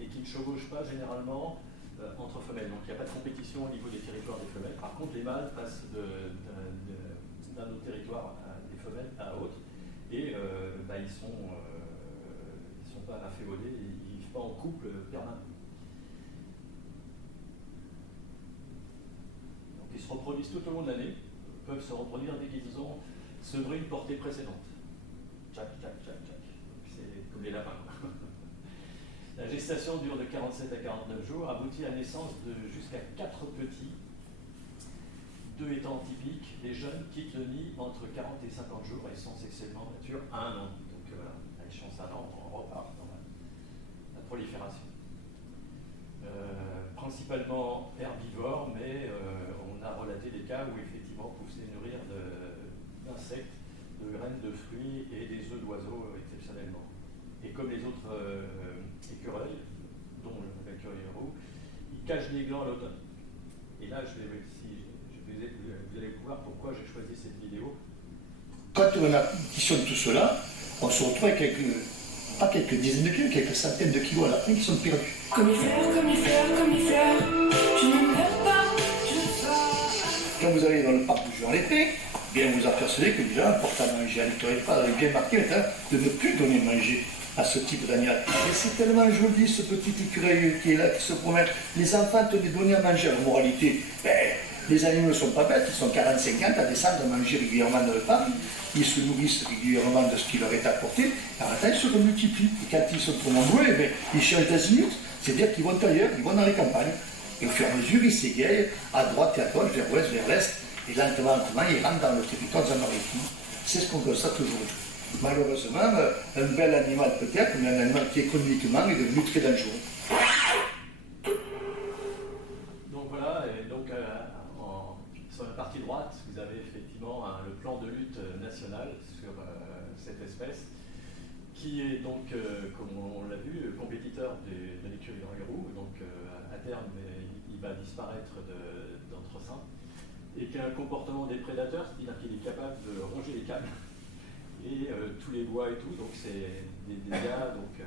et qui ne chevauchent pas généralement entre femelles. Donc il n'y a pas de compétition au niveau des territoires des femelles. Par contre, les mâles passent d'un autre territoire des femelles à l'autre et ils sont pas afféolés, ils ne vivent pas en couple permanent. Donc ils se reproduisent tout au long de l'année, peuvent se reproduire dès qu'ils ont sevré une portée précédente. Tchac, tchac, tchac, tchac. C'est comme les lapins. La gestation dure de 47 à 49 jours, aboutit à la naissance de jusqu'à 4 petits, 2 étant typiques. Les jeunes quittent le nid entre 40 et 50 jours et sont sexuellement matures à 1 an. Donc voilà, à échéance à 1 an, on repart dans la prolifération. Principalement herbivores, mais on a relaté des cas où effectivement on pouvait se nourrir d'insectes, de graines de fruits et des œufs d'oiseaux exceptionnellement. Et comme les autres écureuils, dont l'écureuil roux, ils cachent des glands à l'automne. Et là, vous allez voir pourquoi j'ai choisi cette vidéo. Quand on additionne tout cela, on se retrouve avec pas quelques dizaines de kilos, quelques centaines de kilos à la fin qui sont perdus. Comme les fleurs, comme les fleurs, comme les fleurs, je ne meurs pas, je pars. Quand vous allez dans le parc du Juan-l'Épée, bien vous apercevez que déjà, un porte à manger à l'écureuil est bien marqué maintenant de ne plus donner manger à ce type d'animal. Et c'est tellement joli ce petit écureuil qui est là, qui se promène. Les enfants te les donner à manger. En moralité, les animaux ne sont pas bêtes, ils sont 40-50 à descendre à manger régulièrement dans le parc. Ils se nourrissent régulièrement de ce qui leur est apporté. À la fin, ils se remultiplient. Et quand ils sont trop nombreux, ils changent d'azimuth. C'est-à-dire qu'ils vont ailleurs, ils vont dans les campagnes. Et au fur et à mesure, ils s'égayent à droite et à gauche, vers l'ouest, vers l'est. Et lentement, ils rentrent dans le territoire maritime. C'est ce qu'on constate aujourd'hui. Malheureusement, un bel animal peut-être, mais un animal qui économiquement est devenu très dangereux. Donc voilà, et donc sur la partie droite, vous avez effectivement le plan de lutte national sur cette espèce, qui est donc, comme on l'a vu, compétiteur de l'écureuil roux. Donc à terme, il va disparaître d'entre-sain, et qui a un comportement des prédateurs, c'est-à-dire qu'il est capable de ronger les câbles et tous les bois et tout, donc c'est des dégâts donc,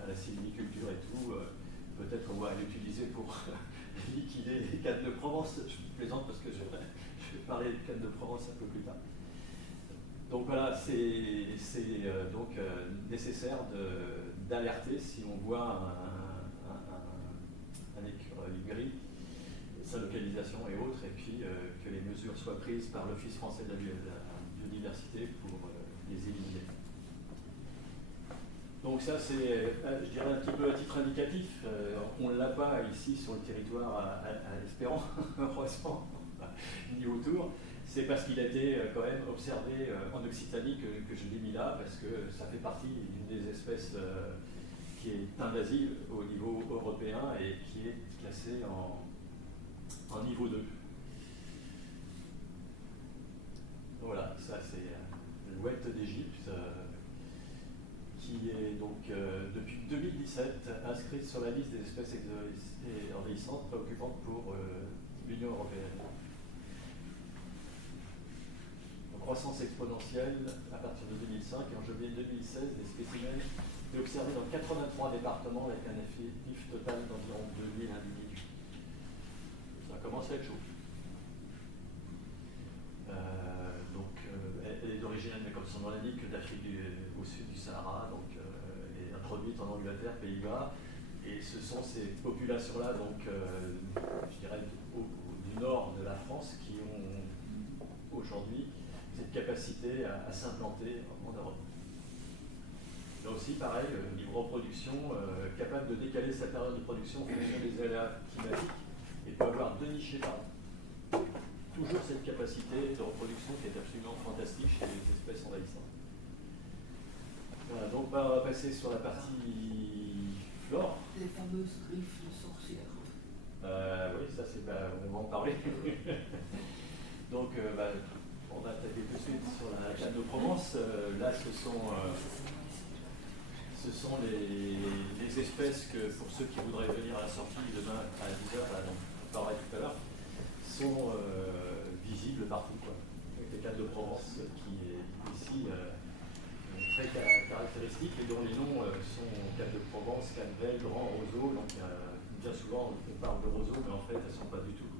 à la sylviculture et tout. Peut-être on va l'utiliser pour liquider les cannes de Provence. Je plaisante parce que je vais parler des cannes de Provence un peu plus tard. Donc voilà, c'est donc nécessaire d'alerter si on voit un écureuil gris, sa localisation et autres, et puis que les mesures soient prises par l'Office français de la biodiversité pour les éliminer. Donc ça c'est, je dirais un petit peu à titre indicatif, on ne l'a pas ici sur le territoire à l'Espérant, heureusement, ni autour. C'est parce qu'il a été quand même observé en Occitanie que je l'ai mis là, parce que ça fait partie d'une des espèces qui est invasive au niveau européen et qui est classée en niveau 2. Voilà, ça c'est l'ouette d'Égypte, qui est donc depuis 2017 inscrite sur la liste des espèces envahissantes préoccupantes pour l'Union européenne. Donc, croissance exponentielle à partir de 2005 et en janvier 2016, des spécimens étaient observés dans 83 départements avec un effectif total d'environ 2000 individus. Ça commence à être chaud. Elle est d'origine, comme son nom l'indique, d'Afrique au sud du Sahara, donc elle est introduite en Angleterre, Pays-Bas, et ce sont ces populations-là, donc je dirais du nord de la France, qui ont aujourd'hui cette capacité à s'implanter en Europe. Là aussi, pareil, libre reproduction, capable de décaler sa période de production en fonction des aléas climatiques et peut avoir 2 nichés par an. Toujours cette capacité de reproduction qui est absolument fantastique chez les espèces envahissantes. Voilà, donc on va passer sur la partie flore. Les fameuses griffes de sorcières. Oui, ça c'est, on va en parler. Donc on va attaquer tout de suite sur la canne de Provence. Là ce sont les espèces que, pour ceux qui voudraient venir à la sortie demain à 10h, dont on parlera tout à l'heure, sont visibles partout, quoi. Avec les cannes de Provence qui est ici très caractéristique et dont les noms sont canne de Provence, Cannevel, Grand Roseau. Donc bien souvent on parle de roseaux, mais en fait elles ne sont pas du tout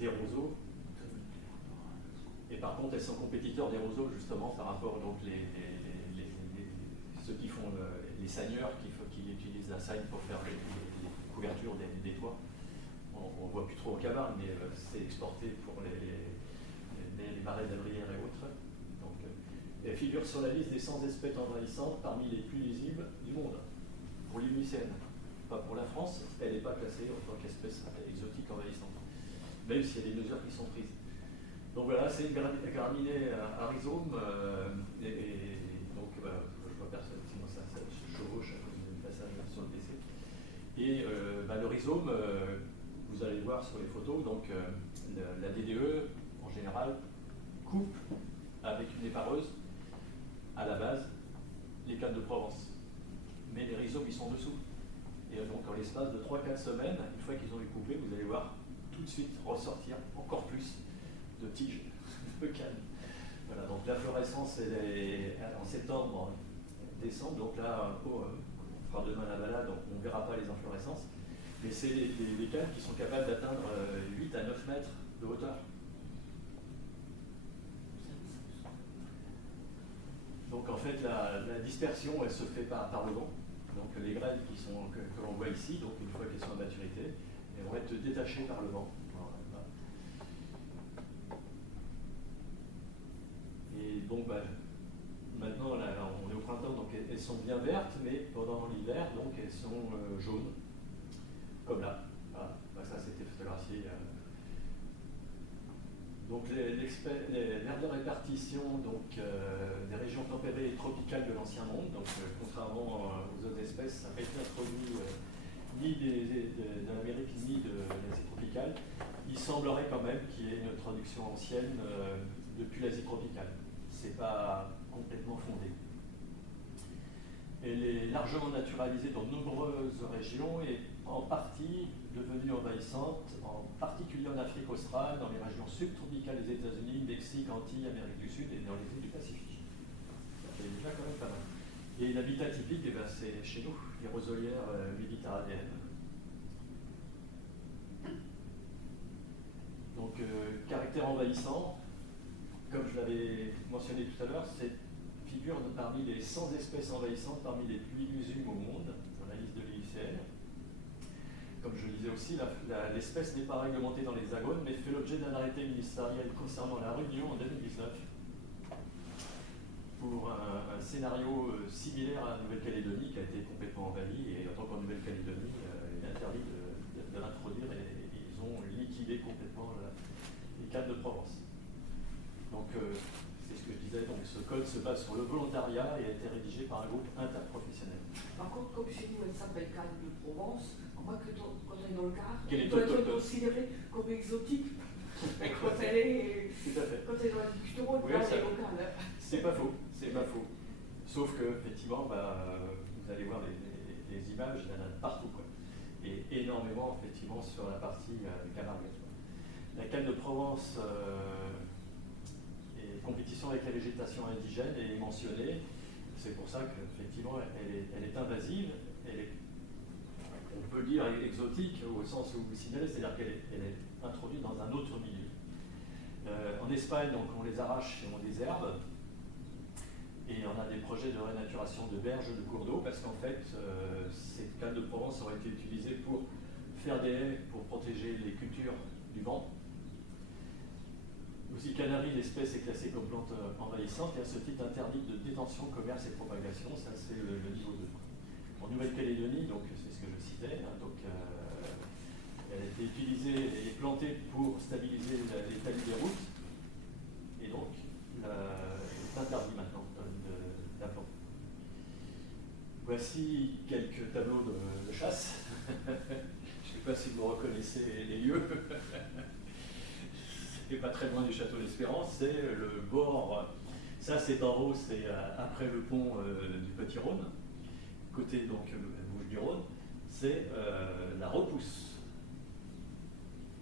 des roseaux. Et par contre elles sont compétiteurs des roseaux justement par rapport donc ceux qui font les saigneurs qui utilisent la saigne pour faire les couvertures des toits. On ne voit plus trop au Camargue, mais c'est exporté pour les marais d'Abrières et autres. Donc, elle figure sur la liste des 100 espèces envahissantes parmi les plus lisibles du monde, pour l'IUCN. Pas pour la France, elle n'est pas classée en tant qu'espèce exotique envahissante, même s'il y a des mesures qui sont prises. Donc voilà, c'est une graminée à rhizome, donc je vois personne, sinon ça se chevauche à cause du passage sur le PC. Et le rhizome, vous allez voir sur les photos, donc la DDE, en général, coupe avec une épareuse, à la base, les cannes de Provence. Mais les rhizomes, ils sont dessous. Et donc, en l'espace de 3-4 semaines, une fois qu'ils ont découpé, vous allez voir tout de suite ressortir encore plus de tiges de cannes. Voilà, donc la fluorescence, elle est en septembre, décembre, donc là, on fera demain la balade, donc on ne verra pas les inflorescences. Mais c'est des cannes qui sont capables d'atteindre 8 à 9 mètres de hauteur. Donc en fait, la dispersion, elle se fait par le vent. Donc les graines que l'on voit ici, donc une fois qu'elles sont à maturité, elles vont être détachées par le vent. Voilà. Et donc maintenant, là, on est au printemps, donc elles sont bien vertes, mais pendant l'hiver, donc elles sont jaunes. Comme là. Voilà. Ça, c'était photographié. Donc, l'aire de répartition des régions tempérées et tropicales de l'Ancien Monde, donc contrairement aux autres espèces, ça n'a pas été introduit ni de l'Amérique ni de l'Asie tropicale. Il semblerait quand même qu'il y ait une introduction ancienne depuis l'Asie tropicale. Ce n'est pas complètement fondé. Elle est largement naturalisée dans de nombreuses régions et en partie devenue envahissante, en particulier en Afrique australe, dans les régions subtropicales des États-Unis, Mexique, Antilles, Amérique du Sud et dans les îles du Pacifique. Ça fait déjà quand même pas mal. Et l'habitat typique, c'est chez nous, les roselières méditerranéennes. Donc, caractère envahissant, comme je l'avais mentionné tout à l'heure, c'est figure parmi les 100 espèces envahissantes parmi les plus illusibles au monde, dans la liste de l'IUCN. Comme je le disais aussi, l'espèce n'est pas réglementée dans l'Hexagone, mais fait l'objet d'un arrêté ministériel concernant la Réunion en 2019 pour un scénario similaire à la Nouvelle-Calédonie qui a été complètement envahie, et en tant qu'en Nouvelle-Calédonie, il est interdit de l'introduire et ils ont liquidé complètement les cannes de Provence. Donc, c'est ce que je disais, donc ce code se base sur le volontariat et a été rédigé par un groupe interprofessionnel. Par contre, comme chez nous, elle s'appelle canne de Provence, moi, quand elle est dans le Gard, elle doit être considérée comme exotique. Quand elle est dans la Duc de Rhône, elle est locale. C'est pas faux, c'est pas faux. Sauf que, effectivement, vous allez voir les images, il y en a partout, quoi. Et énormément, effectivement, sur la partie du Camargue. La canne de Provence. Compétition avec la végétation indigène est mentionnée. C'est pour ça qu'effectivement, elle est invasive. On peut dire exotique au sens où vous signalez, c'est-à-dire qu'elle est introduite dans un autre milieu. En Espagne, donc, on les arrache et on les herbe. Et on a des projets de rénaturation de berges, de cours d'eau, parce qu'en fait, ces cannes de Provence auraient été utilisées pour faire des haies, pour protéger les cultures du vent. Aussi, Canaries, l'espèce est classée comme plante envahissante et à ce titre interdite de détention, commerce et propagation. Ça, c'est le niveau 2. En Nouvelle-Calédonie, donc c'est ce que je citais, hein, donc, elle a été utilisée et plantée pour stabiliser les talus des routes, et donc c'est interdit maintenant de la plante. Voici quelques tableaux de chasse. Je ne sais pas si vous reconnaissez les lieux. C'est pas très loin du château d'Espérance, c'est le bord. Ça, c'est en haut, c'est après le pont du Petit-Rhône, côté donc bouche du Rhône, c'est la repousse.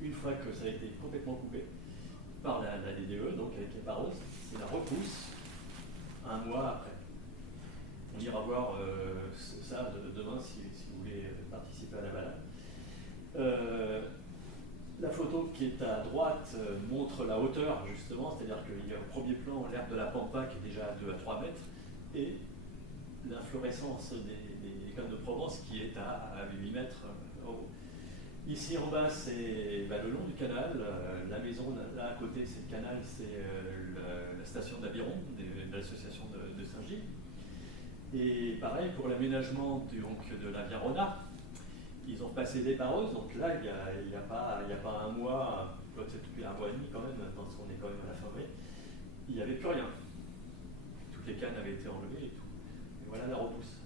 Une fois que ça a été complètement coupé par la DDE, donc avec les paroses, c'est la repousse un mois après. On ira voir ça demain si vous voulez participer à la balade. La photo qui est à droite montre la hauteur, justement, c'est-à-dire qu'il y a au premier plan l'herbe de la pampa qui est déjà à 2 à 3 mètres et l'inflorescence des cannes de Provence qui est à 8 mètres en haut. Ici en bas, c'est le long du canal. La maison là à côté, c'est le canal, c'est la station d'Aviron de l'association de Saint-Gilles. Et pareil pour l'aménagement de la Via Rona. Ils ont passé des paroses, donc là, il n'y a pas un mois, peut-être depuis un mois et demi quand même, parce qu'on est quand même à la fin mai, il n'y avait plus rien. Toutes les cannes avaient été enlevées et tout. Et voilà la repousse.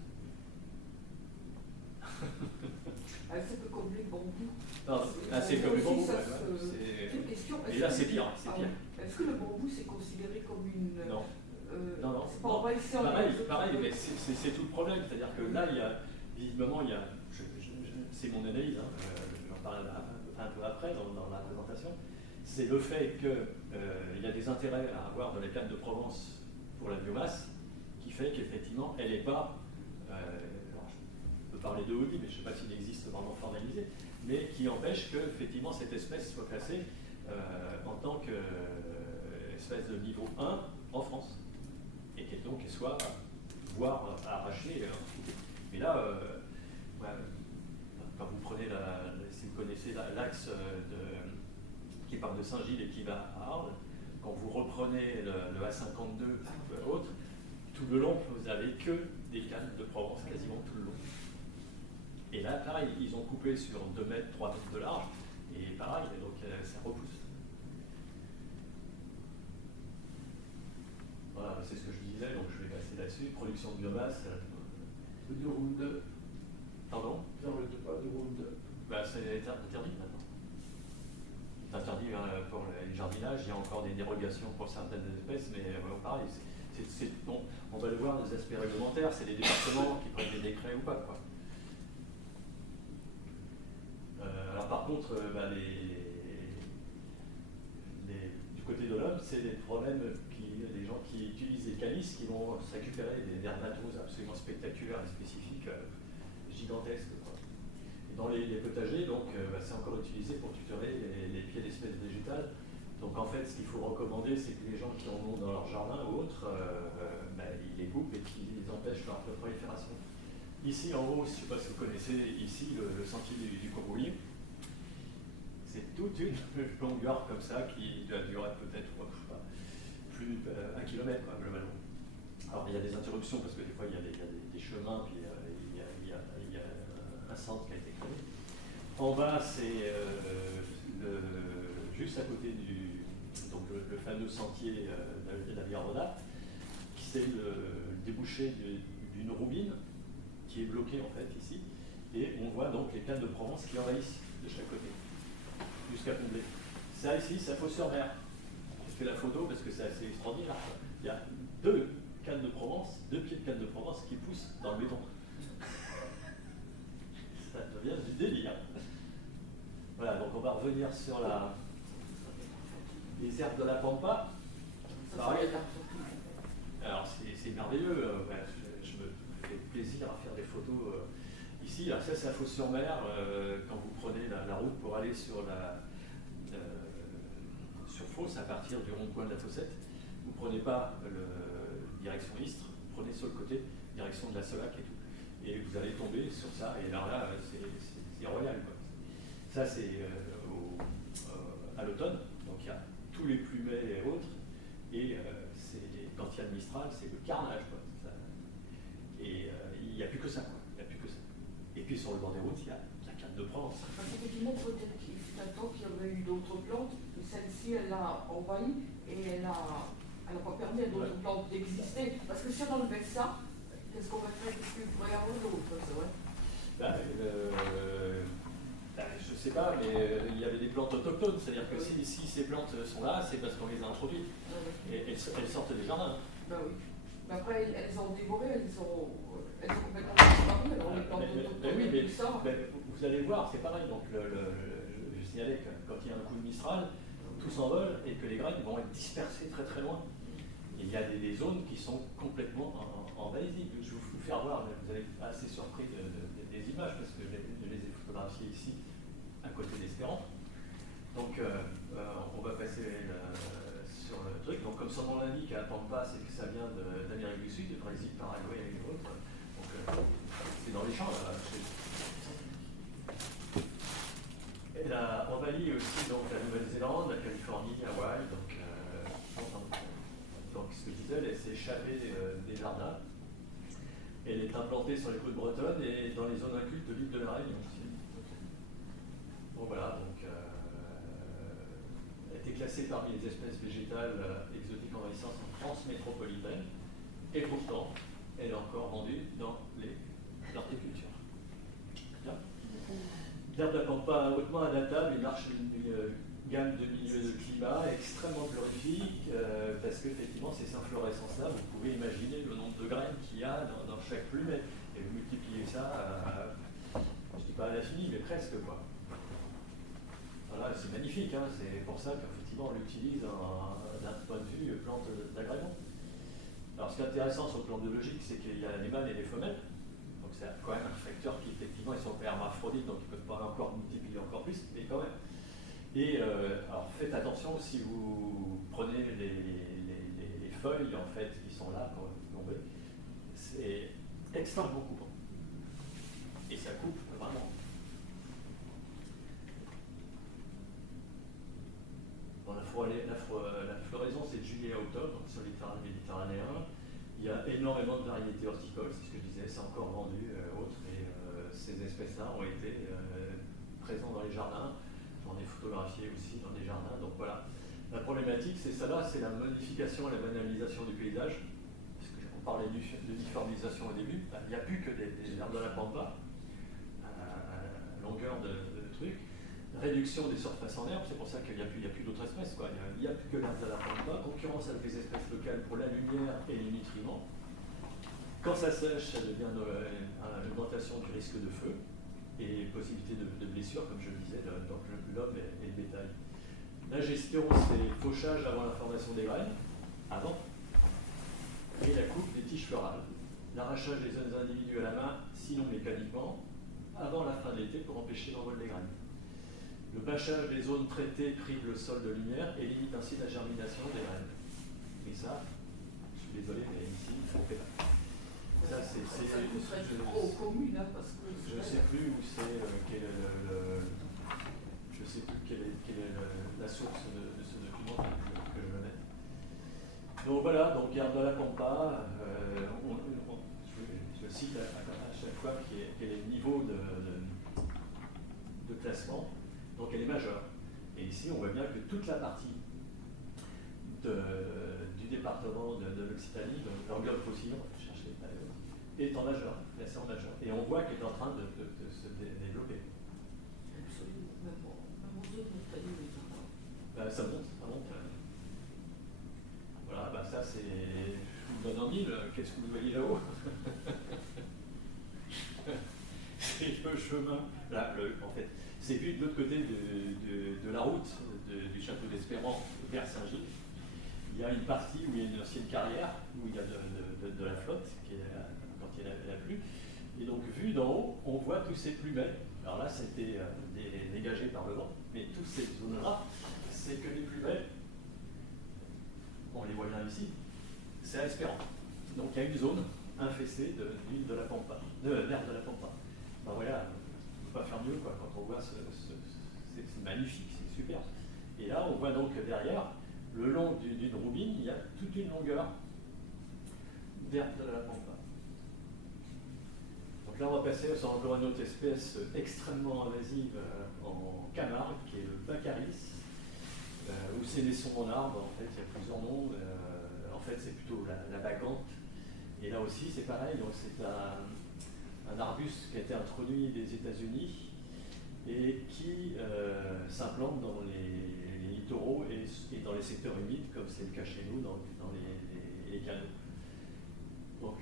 C'est peu comme les bambous. C'est comme les bambous. Et là, c'est pire. Est-ce que le bambou, c'est considéré comme une... Non. Non. C'est pas envahissant. Pareil, mais c'est tout le problème. C'est-à-dire que là, visiblement, il y a... C'est mon analyse, j'en parle un peu après dans la présentation, c'est le fait qu'il y a des intérêts à avoir dans les cannes de Provence pour la biomasse, qui fait qu'effectivement, elle n'est pas, alors je peux parler de hobby, mais je ne sais pas s'il existe vraiment formalisé, mais qui empêche qu'effectivement cette espèce soit classée en tant qu'espèce de niveau 1 en France, et qu'elle donc soit, voire arrachée. Mais là, quand vous prenez, si vous connaissez l'axe qui part de Saint-Gilles et qui va à Arles, quand vous reprenez le A52 autre, tout le long, vous n'avez que des cannes de Provence quasiment tout le long. Et là, pareil, ils ont coupé sur 2 mètres, 3 mètres de large, et pareil, donc ça repousse. Voilà, c'est ce que je disais, donc je vais passer là-dessus. Production de biomasse. Du round 2. Pardon? Du round 2. C'est interdit maintenant. C'est interdit pour les jardinages, il y a encore des dérogations pour certaines espèces, mais pareil, bon, on va le voir, les aspects réglementaires, c'est les départements qui prennent des décrets ou pas, quoi. Alors par contre, du côté de l'homme, c'est des problèmes des gens qui utilisent des calices qui vont se récupérer des dermatoses absolument spectaculaires et spécifiques, gigantesques, quoi. Et dans les potagers, donc, c'est encore utilisé pour tutorer les pieds d'espèces végétales. Donc en fait, ce qu'il faut recommander, c'est que les gens qui en ont dans leur jardin ou autre, ils les coupent et qu'ils empêchent leur prolifération. Ici en haut, je ne sais pas si vous connaissez, ici le sentier du Corbouillet, c'est toute une longueur comme ça qui doit durer peut-être, je sais pas, plus d'1 kilomètre, quoi, globalement. Alors il y a des interruptions parce que des fois il y a des chemins, puis il y a un centre qui a été créé. En bas, c'est juste à côté donc le fameux sentier de la Via Rona, qui c'est le débouché d'une roubine qui est bloquée en fait ici, et on voit donc les cannes de Provence qui envahissent de chaque côté, jusqu'à combler. Ça ici, c'est à Fos-sur-Mer. J'ai fait la photo parce que c'est assez extraordinaire. Il y a 2 cannes de Provence, 2 pieds de cannes de Provence qui poussent dans le béton. Ça devient du délire. Voilà, donc on va revenir sur les herbes de la Pampa. Alors c'est merveilleux, je me fais plaisir à faire des photos ici. Alors ça c'est à Fos-sur-Mer, quand vous prenez la route pour aller sur Fos, à partir du rond-point de la Fossette, vous ne prenez pas direction Istres, vous prenez sur le côté, direction de la Solac et tout. Et vous allez tomber sur ça, et alors là, c'est royal, quoi. Ça, c'est à l'automne, donc il y a tous les plumets et autres, et quand il y a le Mistral, c'est le carnage, quoi. Et il n'y a plus que ça, quoi. Il n'y a plus que ça. Et puis sur le bord des routes, il y a la canne de Provence. Parce qu'effectivement, peut-être qu'il fut un temps qu'il y avait eu d'autres plantes, mais celle-ci, elle l'a envahie et elle n'a pas permis à d'autres plantes d'exister. Parce que si on enlevait ça, qu'est-ce qu'on va faire? Qu'est-ce qu'il pourrait y avoir d'autre? C'est vrai. Je sais pas, mais il y avait des plantes autochtones, c'est-à-dire que si ces plantes sont là, c'est parce qu'on les a introduites. Et elles sortent des jardins. Ben oui. Mais après, elles ont dévoré, elles ont complètement disparu, alors les plantes autochtones, oui, mais tout ça. Vous allez voir, c'est pareil. Donc, je signalais que quand il y a un coup de Mistral, tout s'envole et que les graines vont être dispersées très très loin. Et il y a des zones qui sont complètement envahies. Je vais vous faire voir, vous allez être assez surpris des images parce que je les ai photographiées ici à côté d'Espérance. Donc on va passer sur le truc. Donc comme son nom l'indique, à Pampa, c'est que ça vient d'Amérique du Sud, du Brésil, Paraguay et autres. Donc c'est dans les champs là. Elle a envahi aussi donc, la Nouvelle-Zélande, la Californie, Hawaï. Donc ce que je disais, elle s'est échappée des jardins. Elle est implantée sur les côtes bretonnes et dans les zones incultes de l'île de la Réunion aussi. Bon voilà, donc elle a été classée parmi les espèces végétales exotiques envahissantes en France métropolitaine, et pourtant, elle est encore vendue dans l'horticulture. L'herbe de la pampa hautement adaptable, il marche une gamme de milieux de climat extrêmement glorifique, parce qu'effectivement, ces inflorescences-là, vous pouvez imaginer le nombre de graines qu'il y a dans chaque plumet, et vous multipliez ça, je ne dis pas à l'infini, mais presque, quoi. Voilà, c'est magnifique, hein, c'est pour ça qu'effectivement on l'utilise d'un point de vue plante d'agrément. Alors ce qui est intéressant sur le plan biologique, c'est qu'il y a les mâles et les femelles, donc c'est quand même un facteur qui effectivement, ils sont pas hermaphrodites, donc ils ne peuvent pas encore multiplier encore plus, mais quand même. Et alors faites attention si vous prenez les feuilles en fait qui sont là quand vous tombez, c'est extrêmement coupant. Et ça coupe vraiment. Bon, la floraison, c'est de juillet à octobre sur le littoral méditerranéen. Il y a énormément de variétés horticoles, c'est ce que je disais, c'est encore vendu, autres, et ces espèces-là ont été présentes dans les jardins. J'en ai photographié aussi dans des jardins. Donc voilà, la problématique, c'est ça là, c'est la modification et la banalisation du paysage. Parce qu'on parlait d'uniformisation au début, il n'y a plus que des herbes de la pampa, à longueur de trucs. Réduction des surfaces en herbe, c'est pour ça qu'il n'y a plus d'autres espèces, quoi. Il n'y a plus que l'herbe de la pampa, concurrence avec les espèces locales pour la lumière et les nutriments. Quand ça sèche, ça devient une augmentation du risque de feu et possibilité de blessures, comme je le disais, donc l'homme et le bétail. La gestion, c'est fauchage avant la formation des graines, avant, et la coupe des tiges florales. L'arrachage des jeunes individus à la main, sinon mécaniquement, avant la fin de l'été pour empêcher l'envol des graines. Le bâchage des zones traitées prive le sol de lumière et limite ainsi la germination des graines. Et ça, je suis désolé, mais ici, on ne fait pas. Ça, c'est trop commune, hein, parce que je ne sais plus où c'est, je sais plus quelle est la source de ce document que je mets. Donc voilà, donc Herbe de la Pampa, je cite à chaque fois quel est le niveau de classement. Donc elle est majeure. Et ici, on voit bien que toute la partie du département de l'Occitanie, l'Angleterre-Roussillon, est en majeur, classée en majeur. Et on voit qu'elle est en train de se développer. Absolument. Même en zone montagne, ça monte. Voilà, bah ça c'est. Je vous donne en mille, qu'est-ce que vous voyez là-haut? C'est le chemin. Là, en fait, c'est vu de l'autre côté de la route du château d'Espérance vers Saint-Gilles. Il y a une partie où il y a une ancienne carrière, où il y a de la flotte, qui est quand il y a la pluie. Et donc, vu d'en haut, on voit tous ces plumets. Alors là, c'était dégagé par le vent, mais toutes ces zones-là, c'est que les plumets, on les voit bien ici, c'est à Espérance. Donc, il y a une zone infestée d'huile de la Pampa, d'herbe de la Pampa. Ben voilà, on ne peut pas faire mieux, quoi, quand on voit c'est magnifique, c'est super. Et là, on voit donc derrière le long d'une roubine, il y a toute une longueur d'herbe de la pampa. Donc là, on va passer sur encore une autre espèce extrêmement invasive en Camargue, qui est le Baccharis, où c'est des sons en arbre. En fait, il y a plusieurs noms. En fait, c'est plutôt la bacchante. Et là aussi, c'est pareil. Donc, c'est un arbuste qui a été introduit des États-Unis et qui s'implante dans les littoraux et dans les secteurs humides, comme c'est le cas chez nous, dans les canaux. Donc,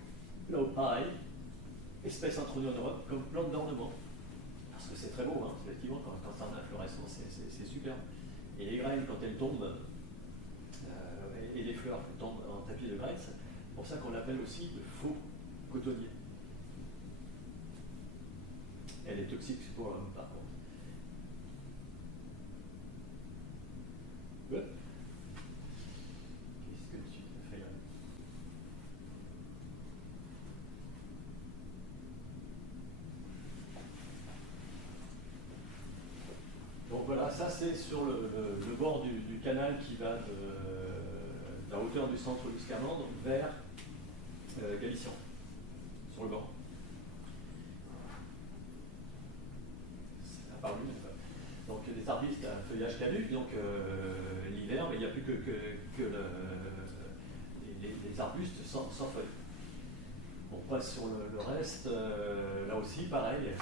là, pareil, espèce introduite en Europe comme plante d'ornement. Parce que c'est très beau, hein, effectivement, quand ça a une inflorescence, c'est super. Et les graines, quand elles tombent, et les fleurs tombent en tapis de graines, c'est pour ça qu'on l'appelle aussi le faux cotonnier. Elle est toxique pour l'homme, par contre. Ouais. Qu'est-ce que tu fais là? Donc voilà, ça c'est sur le bord du canal qui va de la hauteur du centre du Scamandre vers Galician, sur le bord. C'est apparu. Donc des arbustes à feuillage caduc, donc l'hiver, mais il n'y a plus que les arbustes sans feuilles. On passe sur le reste, là aussi pareil,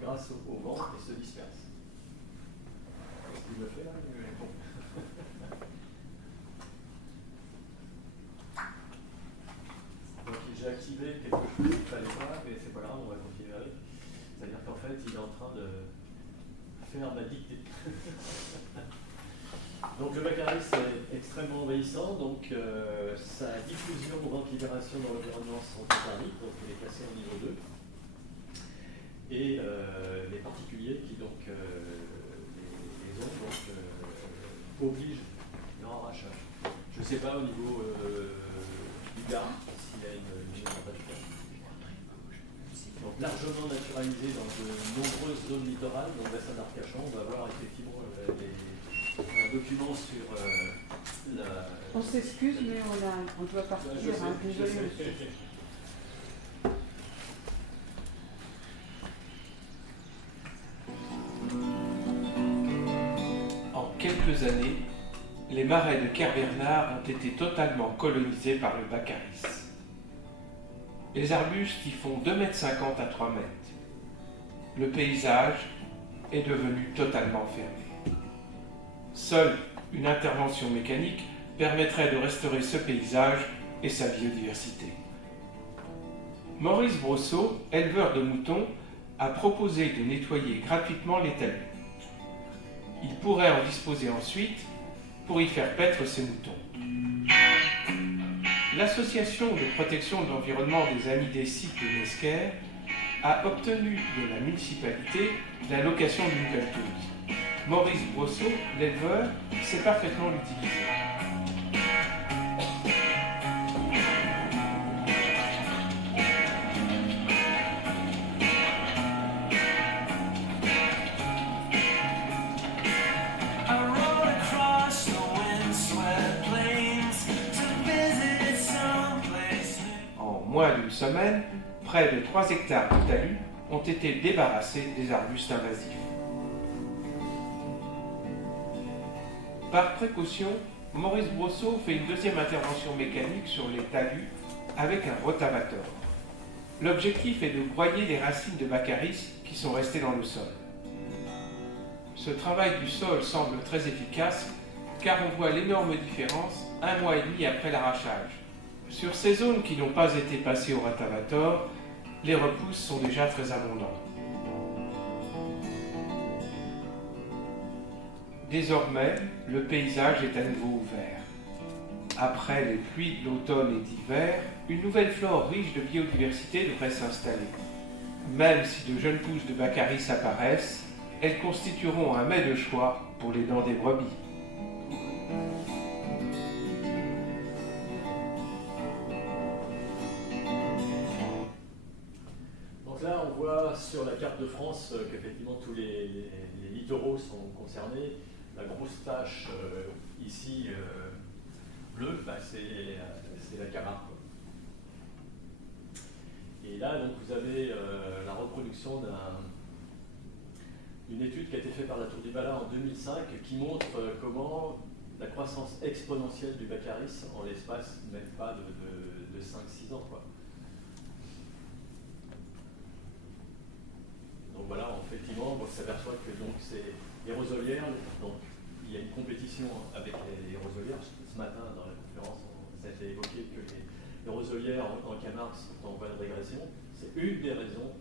grâce au vent, et se disperse. Qu'est-ce qu'il me fait là? Bon. Donc j'ai activé quelque chose qu'il ne fallait pas, mais c'est pas grave, on va continuer avec. C'est-à-dire qu'en fait, il est en train de faire ma dictée. Donc le Baccharis est extrêmement envahissant, donc sa diffusion ou ventilation dans l'environnement sont interdites, donc il est classé au niveau 2. Et les particuliers qui donc les ont donc obligent leur arrachage. Je ne sais pas au niveau du Gard s'il y a une particulière. Donc largement naturalisé dans de nombreuses zones littorales, donc bassin d'Arcachon, on va voir effectivement un document sur la... On s'excuse, mais on doit partir. Désolé. En quelques années, les marais de Kerbernard ont été totalement colonisés par le Baccharis. Les arbustes y font 2,50 m à 3 m. Le paysage est devenu totalement fermé. Seule une intervention mécanique permettrait de restaurer ce paysage et sa biodiversité. Maurice Brosseau, éleveur de moutons, a proposé de nettoyer gratuitement les talus. Il pourrait en disposer ensuite pour y faire paître ses moutons. L'association de protection de l'environnement des Amis des sites de Mesquer a obtenu de la municipalité la location d'une pelleteuse. Maurice Brosseau, l'éleveur, sait parfaitement l'utiliser. En moins d'une semaine, près de 3 hectares de talus ont été débarrassés des arbustes invasifs. Par précaution, Maurice Brosseau fait une deuxième intervention mécanique sur les talus avec un rotavator. L'objectif est de broyer les racines de Baccharis qui sont restées dans le sol. Ce travail du sol semble très efficace car on voit l'énorme différence 1 mois et demi après l'arrachage. Sur ces zones qui n'ont pas été passées au rotavator, les repousses sont déjà très abondantes. Désormais, le paysage est à nouveau ouvert. Après les pluies de l'automne et d'hiver, une nouvelle flore riche de biodiversité devrait s'installer. Même si de jeunes pousses de Baccharis apparaissent, elles constitueront un mets de choix pour les dents des brebis. Donc là, on voit sur la carte de France qu'effectivement tous les littoraux sont concernés. la grosse tache ici bleue, bah, c'est la Camargue. Et là, donc, vous avez la reproduction d'une étude qui a été faite par la Tour du Bala en 2005 qui montre comment la croissance exponentielle du Baccharis en l'espace même pas de 5-6 ans, quoi. Donc voilà, effectivement, on s'aperçoit que c'est les roselières, donc il y a une compétition avec les roselières. Ce matin, dans la conférence, ça a été évoqué que les roselières en Camargue sont en voie de régression. C'est une des raisons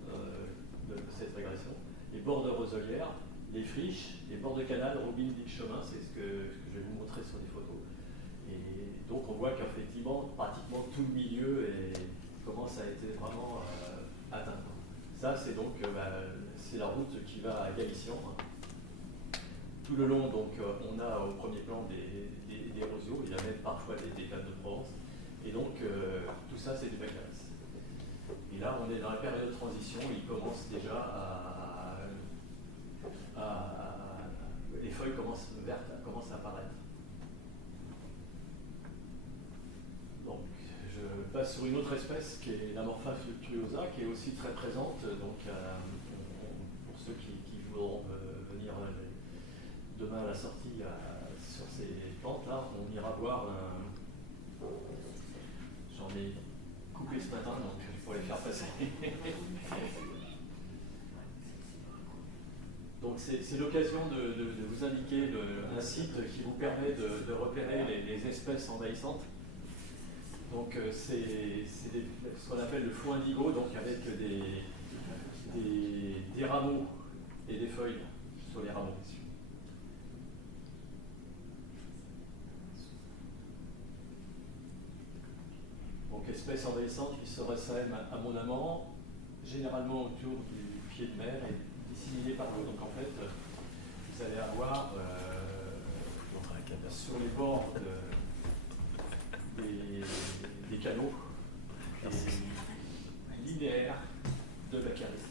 de cette régression. Les bords de roselières, les friches, les bords de canal, robines, digues, chemins, c'est ce que je vais vous montrer sur les photos. Et donc on voit qu'effectivement, pratiquement tout le milieu commence à être vraiment atteint. Ça, c'est donc c'est la route qui va à Galician. Tout le long, donc, on a au premier plan des roseaux, il y a même parfois des plaines de Provence. Et donc, tout ça, c'est du Baccharis. Et là, on est dans la période de transition, il commence déjà les feuilles commencent à apparaître. Donc, je passe sur une autre espèce qui est l'Amorpha fluctuosa, qui est aussi très présente. Donc, pour ceux qui voudront venir demain à la sortie sur ces plantes-là, on ira voir j'en ai coupé ce matin, donc il faut les faire passer. Donc c'est l'occasion de vous indiquer un site qui vous permet de repérer les espèces envahissantes. Donc c'est ce qu'on appelle le faux indigo, donc avec des rameaux et des feuilles sur les rameaux. Donc espèce envahissante qui se ressème abondamment, généralement autour du pied de mer et disséminée par l'eau. Donc en fait, vous allez avoir sur les bords des canaux des linéaires de Baccharis.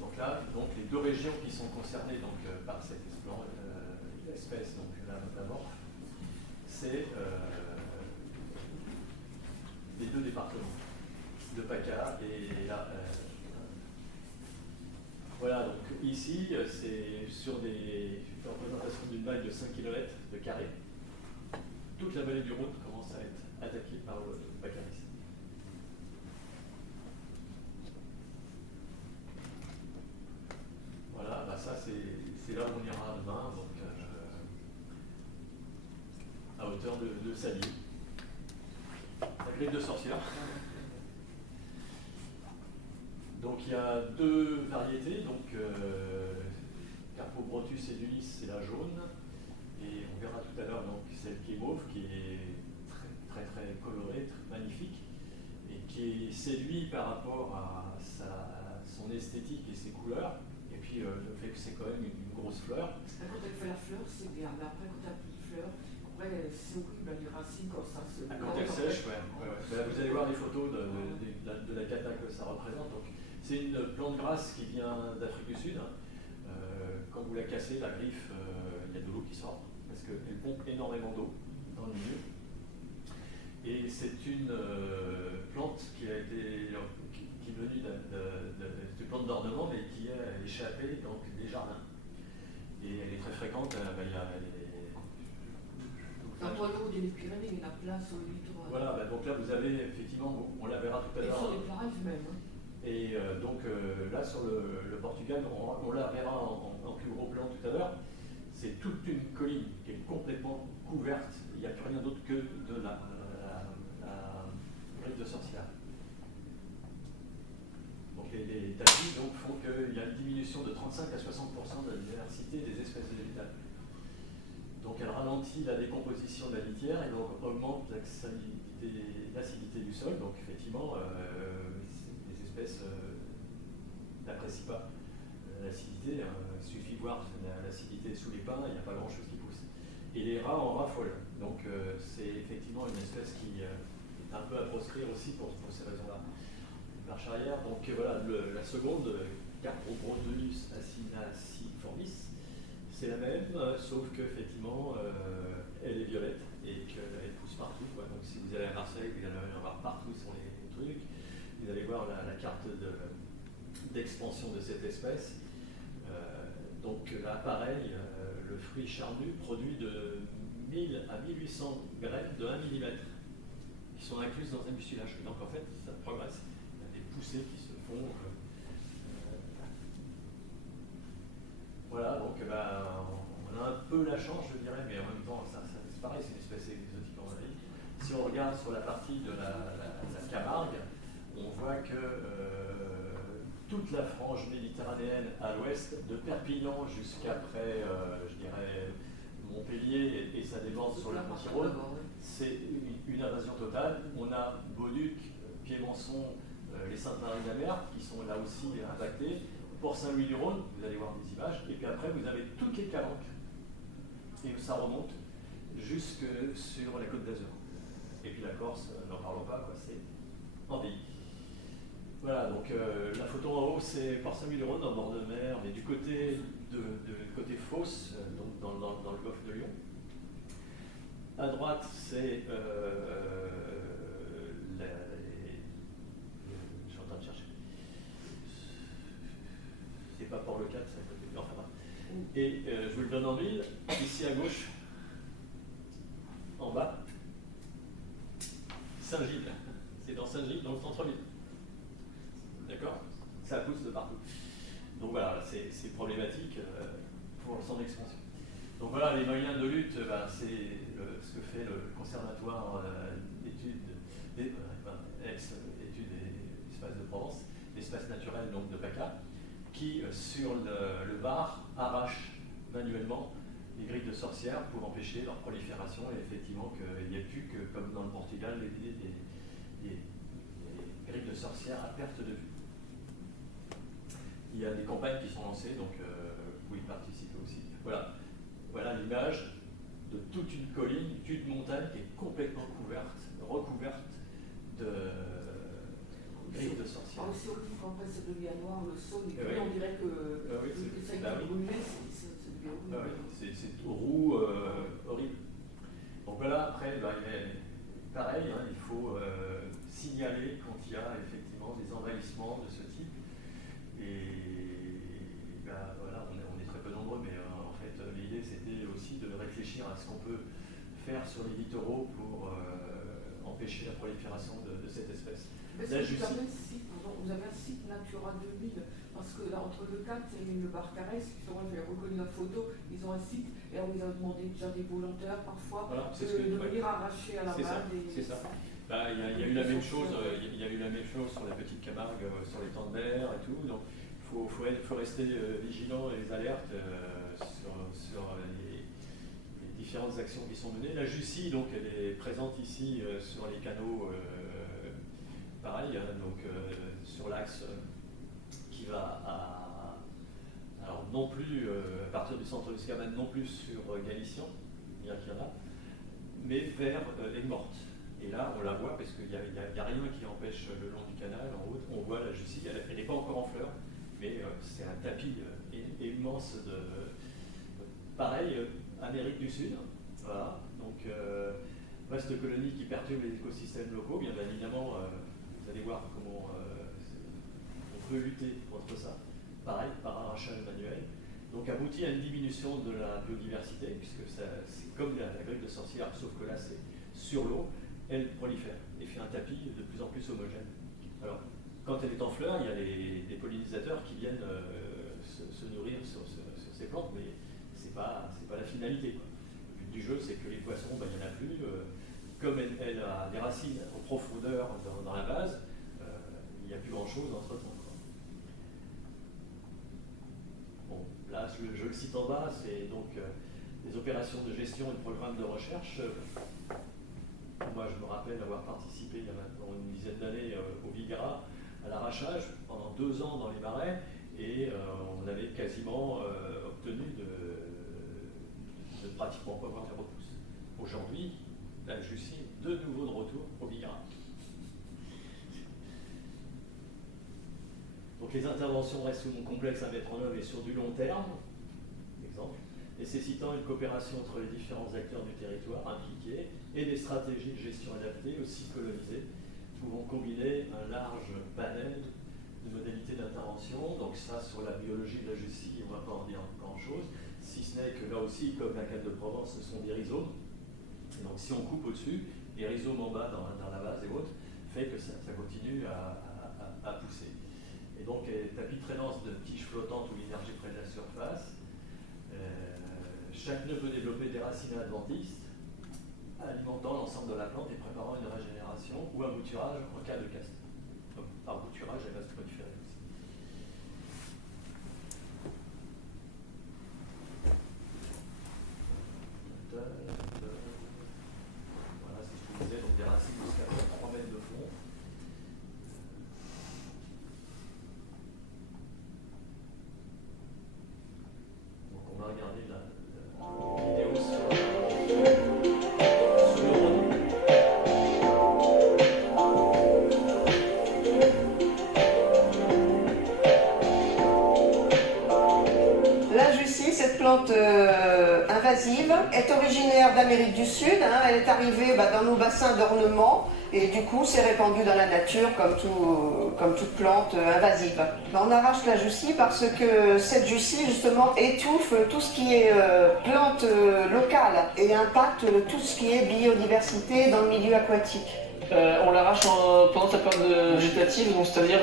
Donc là, les deux régions qui sont concernées par cette espèce, donc l'amorphe, c'est les deux départements, de PACA et là. Voilà, donc ici, c'est sur des représentations d'une vague de 5 km de carré. Toute la vallée du Rhône commence à être attaquée par le Baccharis. Voilà, bah ça c'est là où on ira demain, donc à hauteur de Salier. La griffe de sorcière. Donc il y a deux variétés, donc Carpobrotus edulis, c'est la jaune, et on verra tout à l'heure donc celle qui est mauve, qui est très très colorée, très magnifique, et qui est séduit par rapport à son esthétique et ses couleurs, et puis le fait que c'est quand même une grosse fleur. Quand elle fait la fleur, c'est bien, mais après quand elle a plus de fleurs, après c'est horrible, les racines quand ça se... Quand elle sèche, ouais. Ben, vous allez voir les photos de la cata que ça représente. Donc, c'est une plante grasse qui vient d'Afrique du Sud. Quand vous la cassez, la griffe, il y a de l'eau qui sort, parce qu'elle pompe énormément d'eau dans le milieu. Et c'est une plante qui est venue d'une plante d'ornement, mais qui a échappé donc, des jardins. Et elle est très fréquente. Il y a dans l'eau des Pyrénées, la place au littoral. Voilà, bah, donc là vous avez effectivement, on la verra tout à l'heure. Et sur les plages même. Hein. Et donc là sur le Portugal, on la verra en plus gros plan tout à l'heure. C'est toute une colline qui est complètement couverte. Il n'y a plus rien d'autre que de la griffe de sorcière. Donc les tapis donc, font qu'il y a une diminution de 35 à 60% de la diversité des espèces végétales. Donc elle ralentit la décomposition de la litière et donc augmente l'acidité du sol. Donc effectivement, les espèces n'apprécient pas l'acidité. Il suffit de voir l'acidité sous les pins, il n'y a pas grand-chose qui pousse. Et les rats en raffolent. Donc c'est effectivement une espèce qui est un peu à proscrire aussi pour ces raisons-là. Marche arrière. Donc voilà, la seconde, Carpobrotus acinaciformis, C'est la même, sauf qu'effectivement, elle est violette et qu'elle pousse partout, quoi. Donc si vous allez à Marseille, vous allez en voir partout sur les trucs. Vous allez voir la carte d'expansion de cette espèce. Donc là, pareil, le fruit charnu produit de 1000 à 1800 graines de 1 mm qui sont incluses dans un mucilage. Donc en fait, ça progresse. Il y a des poussées qui se font. Voilà, donc on a un peu la chance, je dirais, mais en même temps, c'est pareil, c'est une espèce exotique en Asie. Si on regarde sur la partie de la Camargue, on voit que toute la frange méditerranéenne à l'ouest, de Perpignan jusqu'à près, je dirais, Montpellier, et ça déborde sur la Tyrol, c'est une invasion totale. On a Bauduc, Piémonçon, les Saintes-Maries-de-la-Mer, qui sont là aussi impactés. Pour Saint-Louis-du-Rhône, vous allez voir des images, et puis après vous avez toutes les calanques, et ça remonte jusque sur la Côte d'Azur. Et puis la Corse, n'en parlons pas, quoi, c'est en pays. Voilà, donc la photo en haut, c'est par Saint-Louis-du-Rhône, en bord de mer, mais du côté côté Fos, donc dans le golfe de Lyon. À droite, c'est je suis en train de chercher. C'est pas Port-le-4, c'est à côté. Enfin, bref. Et je vous le donne en mille. Ici à gauche, en bas, Saint-Gilles. C'est dans Saint-Gilles, dans le centre-ville. D'accord? Ça pousse de partout. Donc voilà, c'est problématique pour son expansion. Donc voilà, les moyens de lutte, c'est ce que fait le Conservatoire d'études des espaces de Provence, l'espace naturel donc de PACA, qui, sur le Var, arrache manuellement les griffes de sorcières pour empêcher leur prolifération et effectivement qu'il n'y ait plus que, comme dans le Portugal, des griffes de sorcières à perte de vue. Il y a des campagnes qui sont lancées, donc vous y participez aussi. Voilà, voilà l'image de toute une colline, toute une montagne qui est complètement recouverte de griffes de sorcières. C'est horrible quand après ça devient noir, le sol, et puis on dirait que ça a été brûlé, c'est bien horrible. C'est roux, horrible. Donc voilà, après, pareil, hein, il faut signaler quand il y a effectivement des envahissements de ce type. Et voilà, on est très peu nombreux, mais en fait, l'idée c'était aussi de réfléchir à ce qu'on peut faire sur les littoraux pour empêcher la prolifération de cette espèce. Vous avez un site Natura 2000, parce que là, entre le 4 et le Barcarès, j'ai reconnu la photo, ils ont un site, et on ils ont demandé déjà des volontaires parfois de venir arracher à la main des... C'est ça. Il y a eu la même chose. Il y a eu la même chose sur la petite Camargue, sur les temps de mer et tout. Donc, il faut rester vigilant et les alertes sur les différentes actions qui sont menées. La Jussie, donc, elle est présente ici sur les canaux, pareil, hein, donc sur l'axe qui va alors non plus à partir du centre de Scamane, non plus sur Galician, bien qu'il y en a, mais vers Aigues-Mortes. Et là, on la voit parce qu'il n'y a rien qui empêche le long du canal, en route, on voit la Jussie, elle n'est pas encore en fleurs, mais c'est un tapis immense de... Pareil, Amérique du Sud, voilà, donc reste colonie qui perturbe les écosystèmes locaux, bien évidemment, vous allez voir comment on peut lutter contre ça, pareil, par arrachage manuel. Donc aboutit à une diminution de la biodiversité, puisque c'est comme la griffe de sorcière, sauf que là c'est sur l'eau, elle prolifère et fait un tapis de plus en plus homogène. Alors, quand elle est en fleurs, il y a des pollinisateurs qui viennent se nourrir sur ces plantes, mais c'est pas la finalité, quoi. Le but du jeu, c'est que les poissons, il n'y en a plus. Comme elle a des racines en profondeur dans la base, il n'y a plus grand-chose entre-temps. Bon, là, je le cite en bas, c'est donc des opérations de gestion et de programmes de recherche. Moi, je me rappelle avoir participé il y a maintenant une dizaine d'années au Vigra, à l'arrachage, pendant 2 ans dans les marais, et on avait quasiment obtenu de pratiquement pas voir les repousses. Aujourd'hui, la Jussie est de nouveau de retour au Vigra. Donc les interventions restent souvent complexes à mettre en œuvre et sur du long terme. Exemple, nécessitant une coopération entre les différents acteurs du territoire impliqués et des stratégies de gestion adaptées aux sites colonisés, pouvant combiner un large panel de modalités d'intervention. Donc ça, sur la biologie de la jussie, on ne va pas en dire grand-chose, si ce n'est que là aussi, comme la canne de Provence, ce sont des rhizomes. Et donc si on coupe au-dessus, les rhizomes en bas dans la base et autres, fait que ça continue à pousser. Et donc, tapis de traînance de tiges flottantes où l'énergie près de la surface. Chaque nœud peut développer des racines adventistes, alimentant l'ensemble de la plante et préparant une régénération ou un bouturage en cas de casse. Donc, par bouturage, elle va se modiférer aussi. Voilà, c'est ce que je disais, donc des racines jusqu'à 3 mètres de fond. Donc on va regarder la vidéo sur le La jussie, cette plante invasive, est originaire d'Amérique du Sud. Elle est arrivée dans nos bassins d'ornement et du coup s'est répandue dans la nature comme toute plante invasive. On arrache la jussie parce que cette jussie justement étouffe tout ce qui est plante locale et impacte tout ce qui est biodiversité dans le milieu aquatique. On l'arrache pendant sa période végétative, donc c'est-à-dire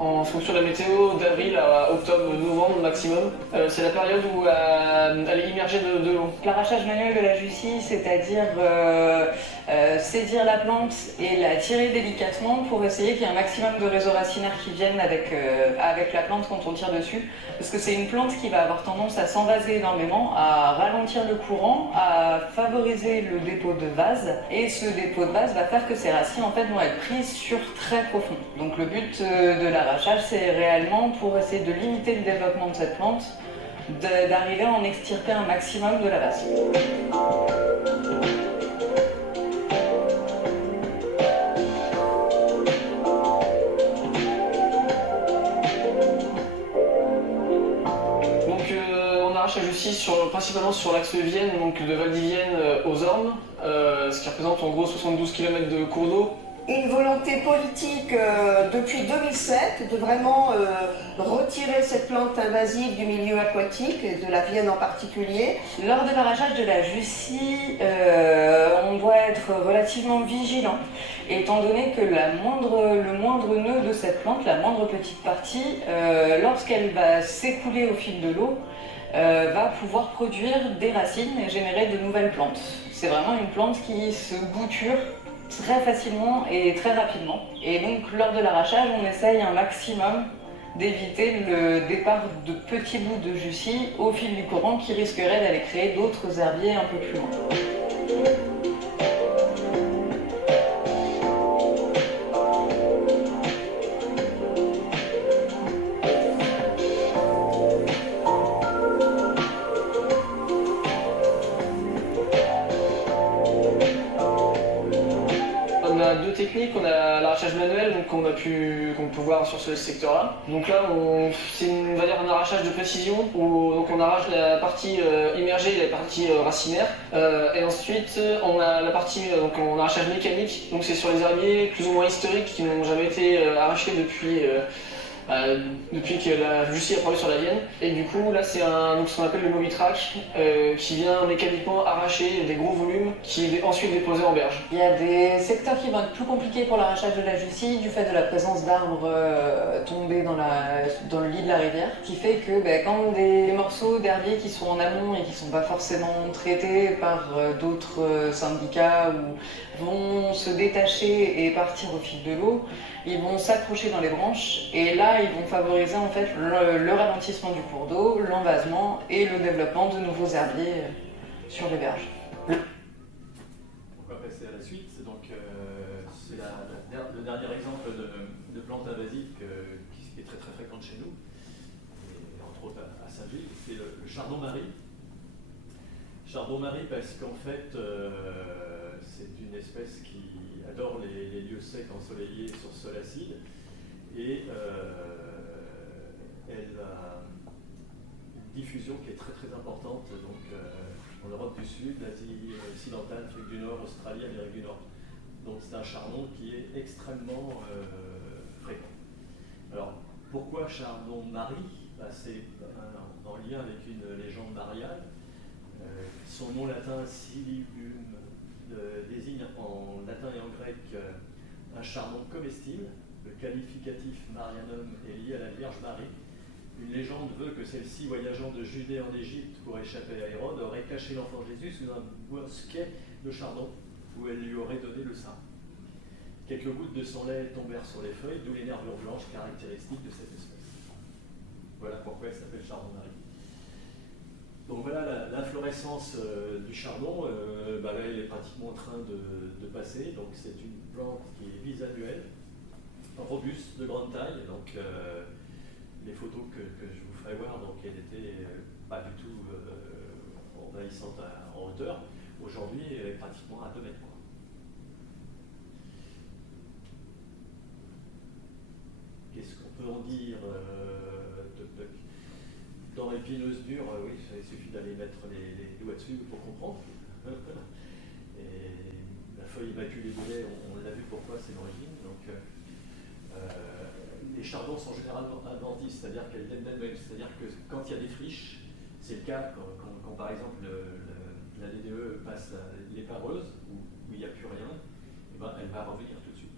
en fonction de la météo, d'avril à octobre, novembre maximum. C'est la période où elle est immergée de l'eau. L'arrachage manuel de la jussie, c'est-à-dire saisir la plante et la tirer délicatement pour essayer qu'il y ait un maximum de réseaux racinaires qui viennent avec la plante quand on tire dessus. Parce que c'est une plante qui va avoir tendance à s'envaser énormément, à ralentir le courant, à favoriser le dépôt de vase. Et ce dépôt de vase va faire que ces racines en fait, vont être prises sur très profond. Donc le but de l'arrachage, c'est réellement pour essayer de limiter le développement de cette plante, d'arriver à en extirper un maximum de la vase. La jussie principalement sur l'axe Vienne, donc de Val-d'Yvienne aux Ormes, ce qui représente en gros 72 km de cours d'eau. Une volonté politique depuis 2007 de vraiment retirer cette plante invasive du milieu aquatique, et de la Vienne en particulier. Lors de l'arrachage de la jussie, on doit être relativement vigilant, étant donné que le moindre nœud de cette plante, la moindre petite partie, lorsqu'elle va s'écouler au fil de l'eau, va pouvoir produire des racines et générer de nouvelles plantes. C'est vraiment une plante qui se bouture très facilement et très rapidement. Et donc lors de l'arrachage, on essaye un maximum d'éviter le départ de petits bouts de jussie au fil du courant qui risqueraient d'aller créer d'autres herbiers un peu plus loin. On a deux techniques, on a l'arrachage manuel qu'on peut voir sur ce secteur-là. Donc là, c'est un arrachage de précision où donc on arrache la partie immergée et la partie racinaire. Et ensuite, on a la partie en arrachage mécanique. Donc c'est sur les herbiers plus ou moins historiques qui n'ont jamais été arrachés depuis que la jussie a paru sur la Vienne. Et du coup, là, c'est ce qu'on appelle le Mobitrack qui vient mécaniquement arracher des gros volumes qui est ensuite déposé en berge. Il y a des secteurs qui vont être plus compliqués pour l'arrachage de la jussie du fait de la présence d'arbres tombés dans le lit de la rivière, qui fait que quand des morceaux d'herbier qui sont en amont et qui ne sont pas forcément traités par d'autres syndicats ou vont se détacher et partir au fil de l'eau, ils vont s'accrocher dans les branches et là ils vont favoriser en fait le ralentissement du cours d'eau, l'envasement et le développement de nouveaux herbiers sur les berges. On va passer à la suite. Donc c'est le dernier exemple de plante invasive qui est très très fréquente chez nous, et entre autres à Saint-Gilles, c'est le chardon-marie. Chardon-marie parce qu'en fait c'est une espèce qui adore les lieux secs ensoleillés sur sol acide et elle a une diffusion qui est très très importante donc, en Europe du Sud, l'Asie occidentale, l'Afrique du Nord, Australie, Amérique du Nord. Donc c'est un chardon qui est extrêmement fréquent. Alors pourquoi chardon-marie? C'est en lien avec une légende mariale. Son nom latin, Silybum, désigne en latin et en grec un chardon comestible. Le qualificatif Marianum est lié à la Vierge Marie. Une légende veut que celle-ci, voyageant de Judée en Égypte pour échapper à Hérode, aurait caché l'enfant Jésus sous un bosquet de chardon où elle lui aurait donné le sein. Quelques gouttes de son lait tombèrent sur les feuilles, d'où les nervures blanches caractéristiques de cette espèce. Voilà pourquoi elle s'appelle chardon-marie. Donc voilà l'inflorescence du chardon, là elle est pratiquement en train de passer. Donc c'est une plante qui est bisannuelle, robuste, de grande taille. Donc les photos que je vous ferai voir, donc elle était pas du tout envahissante en hauteur. Aujourd'hui, elle est pratiquement à 2 mètres. Qu'est-ce qu'on peut en dire dans l'épineuse dure, oui, il suffit d'aller mettre les doigts dessus pour comprendre. Et la feuille immaculée de lait, on l'a vu pourquoi, c'est l'origine. Donc, les chardons sont généralement adventistes, c'est-à-dire qu'elles viennent d'elles-mêmes. C'est-à-dire que quand il y a des friches, c'est le cas quand par exemple la DDE passe l'épareuse, où il n'y a plus rien, et ben, elle va revenir tout de suite.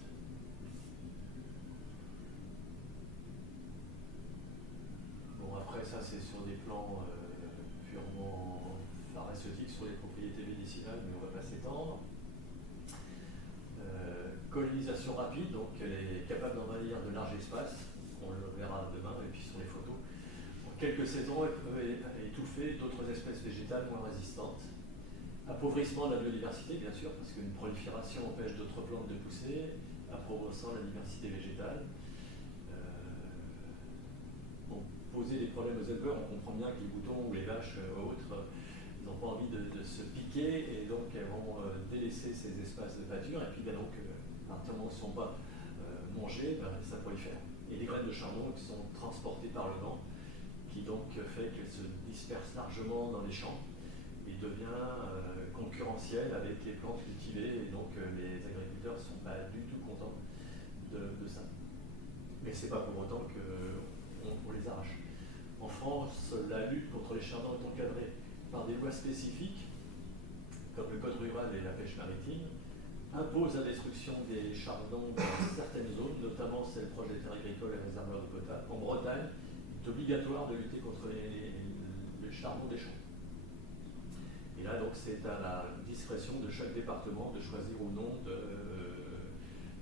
Bon, après ça, c'est sur des plans purement pharmaceutiques, sur les propriétés médicinales, mais on ne va pas s'étendre. Colonisation rapide, donc elle est capable d'envahir de larges espaces, on le verra demain, et puis sur les photos. En quelques saisons, elle peut étouffer d'autres espèces végétales moins résistantes. Appauvrissement de la biodiversité, bien sûr, parce qu'une prolifération empêche d'autres plantes de pousser, appauvrissant la diversité végétale. Poser des problèmes aux éleveurs, on comprend bien que les boutons ou les vaches ou autres, ils n'ont pas envie de se piquer, et donc elles vont délaisser ces espaces de pâture, et puis bien donc, à partir du moment où ils ne sont pas mangés, ça prolifère. Et des graines de chardon qui sont transportées par le vent, qui donc fait qu'elles se dispersent largement dans les champs, et devient concurrentielle avec les plantes cultivées, et donc les agriculteurs ne sont pas du tout contents de ça. Mais ce n'est pas pour autant qu'on les arrache. En France, la lutte contre les chardons est encadrée par des lois spécifiques, comme le Code rural et la pêche maritime, impose la destruction des chardons dans certaines zones, notamment celles proches des terres agricoles et réservoirs d'eau potable. En Bretagne, il est obligatoire de lutter contre les chardons des champs. Et là, donc, c'est à la discrétion de chaque département de choisir ou non de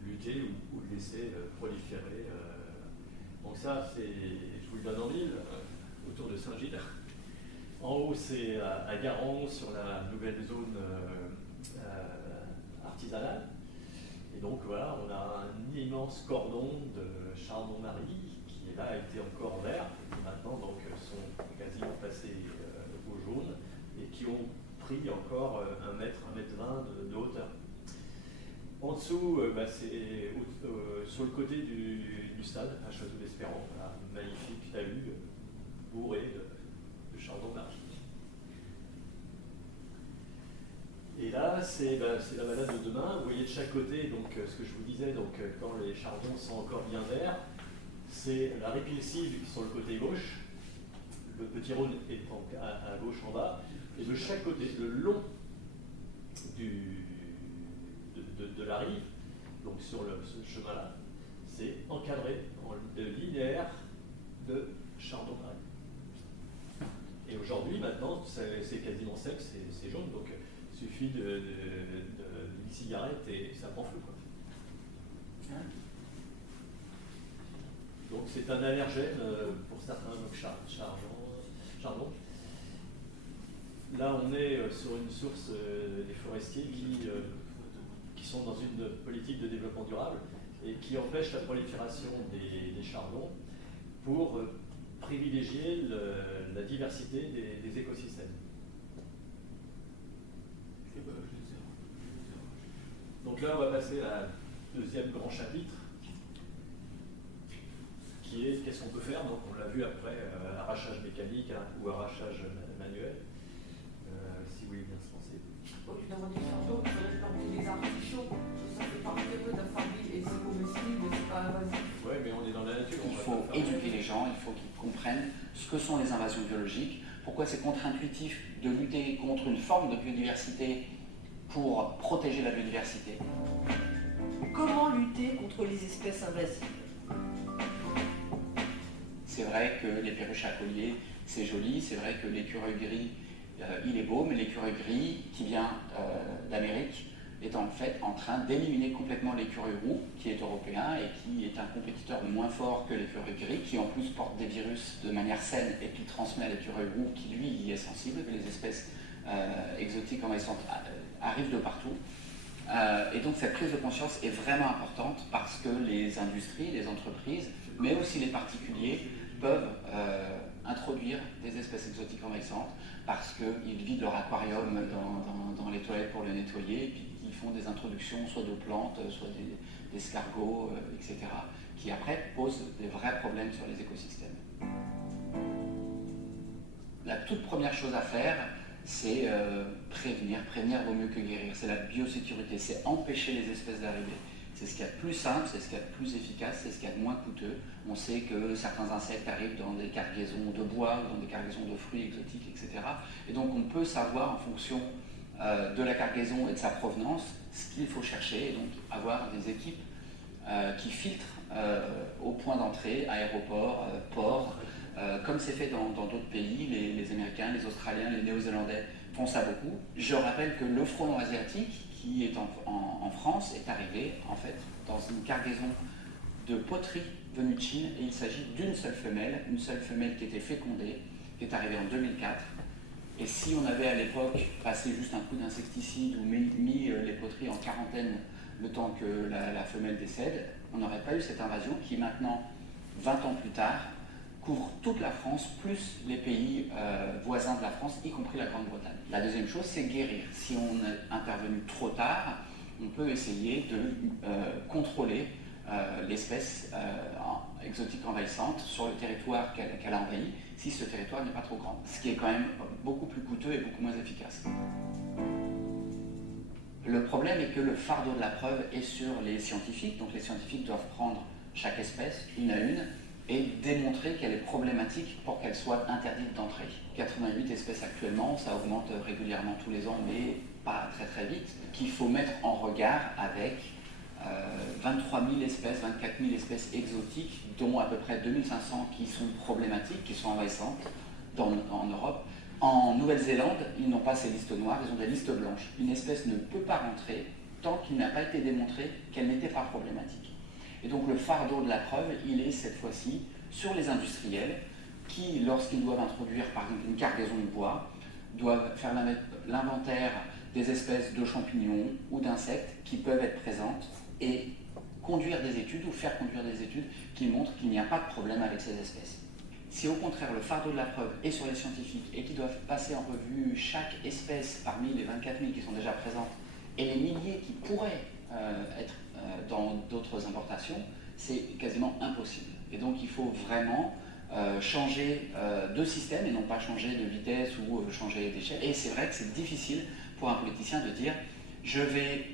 lutter ou de laisser proliférer. Donc ça, je vous le donne en mille, autour de Saint-Gilles. En haut, c'est à Garon, sur la nouvelle zone artisanale. Et donc voilà, on a un immense cordon de chardon-marie qui là a été encore vert, qui maintenant donc, sont quasiment passés au jaune, et qui ont pris encore 1 mètre, 1,20 m de hauteur. En dessous, c'est sur le côté du stade, à Château-d'Espérance, un magnifique talus bourré de chardon-marie. Et là, c'est la balade de demain. Vous voyez de chaque côté, donc, ce que je vous disais, donc, quand les chardons sont encore bien verts, c'est la répulsive sur le côté gauche, le petit Rhône est à gauche en bas, et de chaque côté, le long de la rive, donc sur ce chemin-là, c'est encadré de linéaires de chardon-marie. Et aujourd'hui, maintenant, c'est quasiment sec, c'est jaune, donc il suffit d'une cigarette et ça prend feu. Hein? Donc c'est un allergène pour certains chardons. Là, on est sur une source des forestiers qui sont dans une politique de développement durable et qui empêche la prolifération des chardons pour privilégier la diversité des écosystèmes. Donc là, on va passer à un deuxième grand chapitre, qui qui est qu'est-ce qu'on peut faire. Donc on l'a vu après, arrachage mécanique ou arrachage manuel. Si vous voulez bien se penser. Dans des fardeaux, il faudrait planter des artichauts. Ça fait partie un peu de la famille et c'est comestible, mais c'est pas invasif. Oui, mais on est dans la nature. Il faut éduquer les gens, il faut qu'ils comprennent ce que sont les invasions biologiques, pourquoi c'est contre-intuitif de lutter contre une forme de biodiversité pour protéger la biodiversité. Comment lutter contre les espèces invasives? C'est vrai que les perruches à collier, c'est joli, c'est vrai que l'écureuil gris, il est beau, mais l'écureuil gris qui vient d'Amérique est en fait en train d'éliminer complètement l'écureuil roux, qui est européen et qui est un compétiteur moins fort que l'écureuil gris, qui en plus porte des virus de manière saine et qui transmet à l'écureuil roux, qui lui y est sensible, que les espèces exotiques envahissantes arrivent de partout. Et donc cette prise de conscience est vraiment importante parce que les industries, les entreprises, mais aussi les particuliers peuvent introduire des espèces exotiques envahissantes parce qu'ils vident leur aquarium dans les toilettes pour le nettoyer et puis ils font des introductions soit de plantes, soit d'escargots, etc. qui après posent des vrais problèmes sur les écosystèmes. La toute première chose à faire, c'est prévenir. Prévenir vaut mieux que guérir. C'est la biosécurité, c'est empêcher les espèces d'arriver. C'est ce qu'il y a de plus simple, c'est ce qu'il y a de plus efficace, c'est ce qu'il y a de moins coûteux. On sait que certains insectes arrivent dans des cargaisons de bois, dans des cargaisons de fruits exotiques, etc. Et donc on peut savoir en fonction de la cargaison et de sa provenance ce qu'il faut chercher, et donc avoir des équipes qui filtrent au point d'entrée, aéroports, ports, comme c'est fait dans d'autres pays, les Américains, les Australiens, les Néo-Zélandais font ça beaucoup. Je rappelle que le frelon asiatique, qui est en France, est arrivé en fait dans une cargaison de poterie venue de Chine, et il s'agit d'une seule femelle qui était fécondée, qui est arrivée en 2004. Et si on avait à l'époque passé juste un coup d'insecticide ou mis les poteries en quarantaine le temps que la femelle décède, on n'aurait pas eu cette invasion qui maintenant, 20 ans plus tard, couvre toute la France, plus les pays voisins de la France, y compris la Grande-Bretagne. La deuxième chose, c'est guérir. Si on est intervenu trop tard, on peut essayer de contrôler l'espèce exotique envahissante sur le territoire qu'elle a envahi, si ce territoire n'est pas trop grand. Ce qui est quand même beaucoup plus coûteux et beaucoup moins efficace. Le problème est que le fardeau de la preuve est sur les scientifiques, donc les scientifiques doivent prendre chaque espèce, une à une, et démontrer qu'elle est problématique pour qu'elle soit interdite d'entrée. 88 espèces actuellement, ça augmente régulièrement tous les ans, mais pas très très vite, qu'il faut mettre en regard avec 23 000 espèces, 24 000 espèces exotiques, dont à peu près 2500 qui sont problématiques, qui sont envahissantes en Europe. En Nouvelle-Zélande, ils n'ont pas ces listes noires, ils ont des listes blanches. Une espèce ne peut pas rentrer tant qu'il n'a pas été démontré qu'elle n'était pas problématique. Et donc le fardeau de la preuve, il est cette fois-ci sur les industriels qui, lorsqu'ils doivent introduire par exemple une cargaison de bois, doivent faire l'inventaire des espèces de champignons ou d'insectes qui peuvent être présentes et conduire des études ou faire conduire des études qui montrent qu'il n'y a pas de problème avec ces espèces. Si au contraire le fardeau de la preuve est sur les scientifiques et qu'ils doivent passer en revue chaque espèce parmi les 24 000 qui sont déjà présentes et les milliers qui pourraient être dans d'autres importations, c'est quasiment impossible. Et donc il faut vraiment changer de système et non pas changer de vitesse ou changer d'échelle. Et c'est vrai que c'est difficile pour un politicien de dire je vais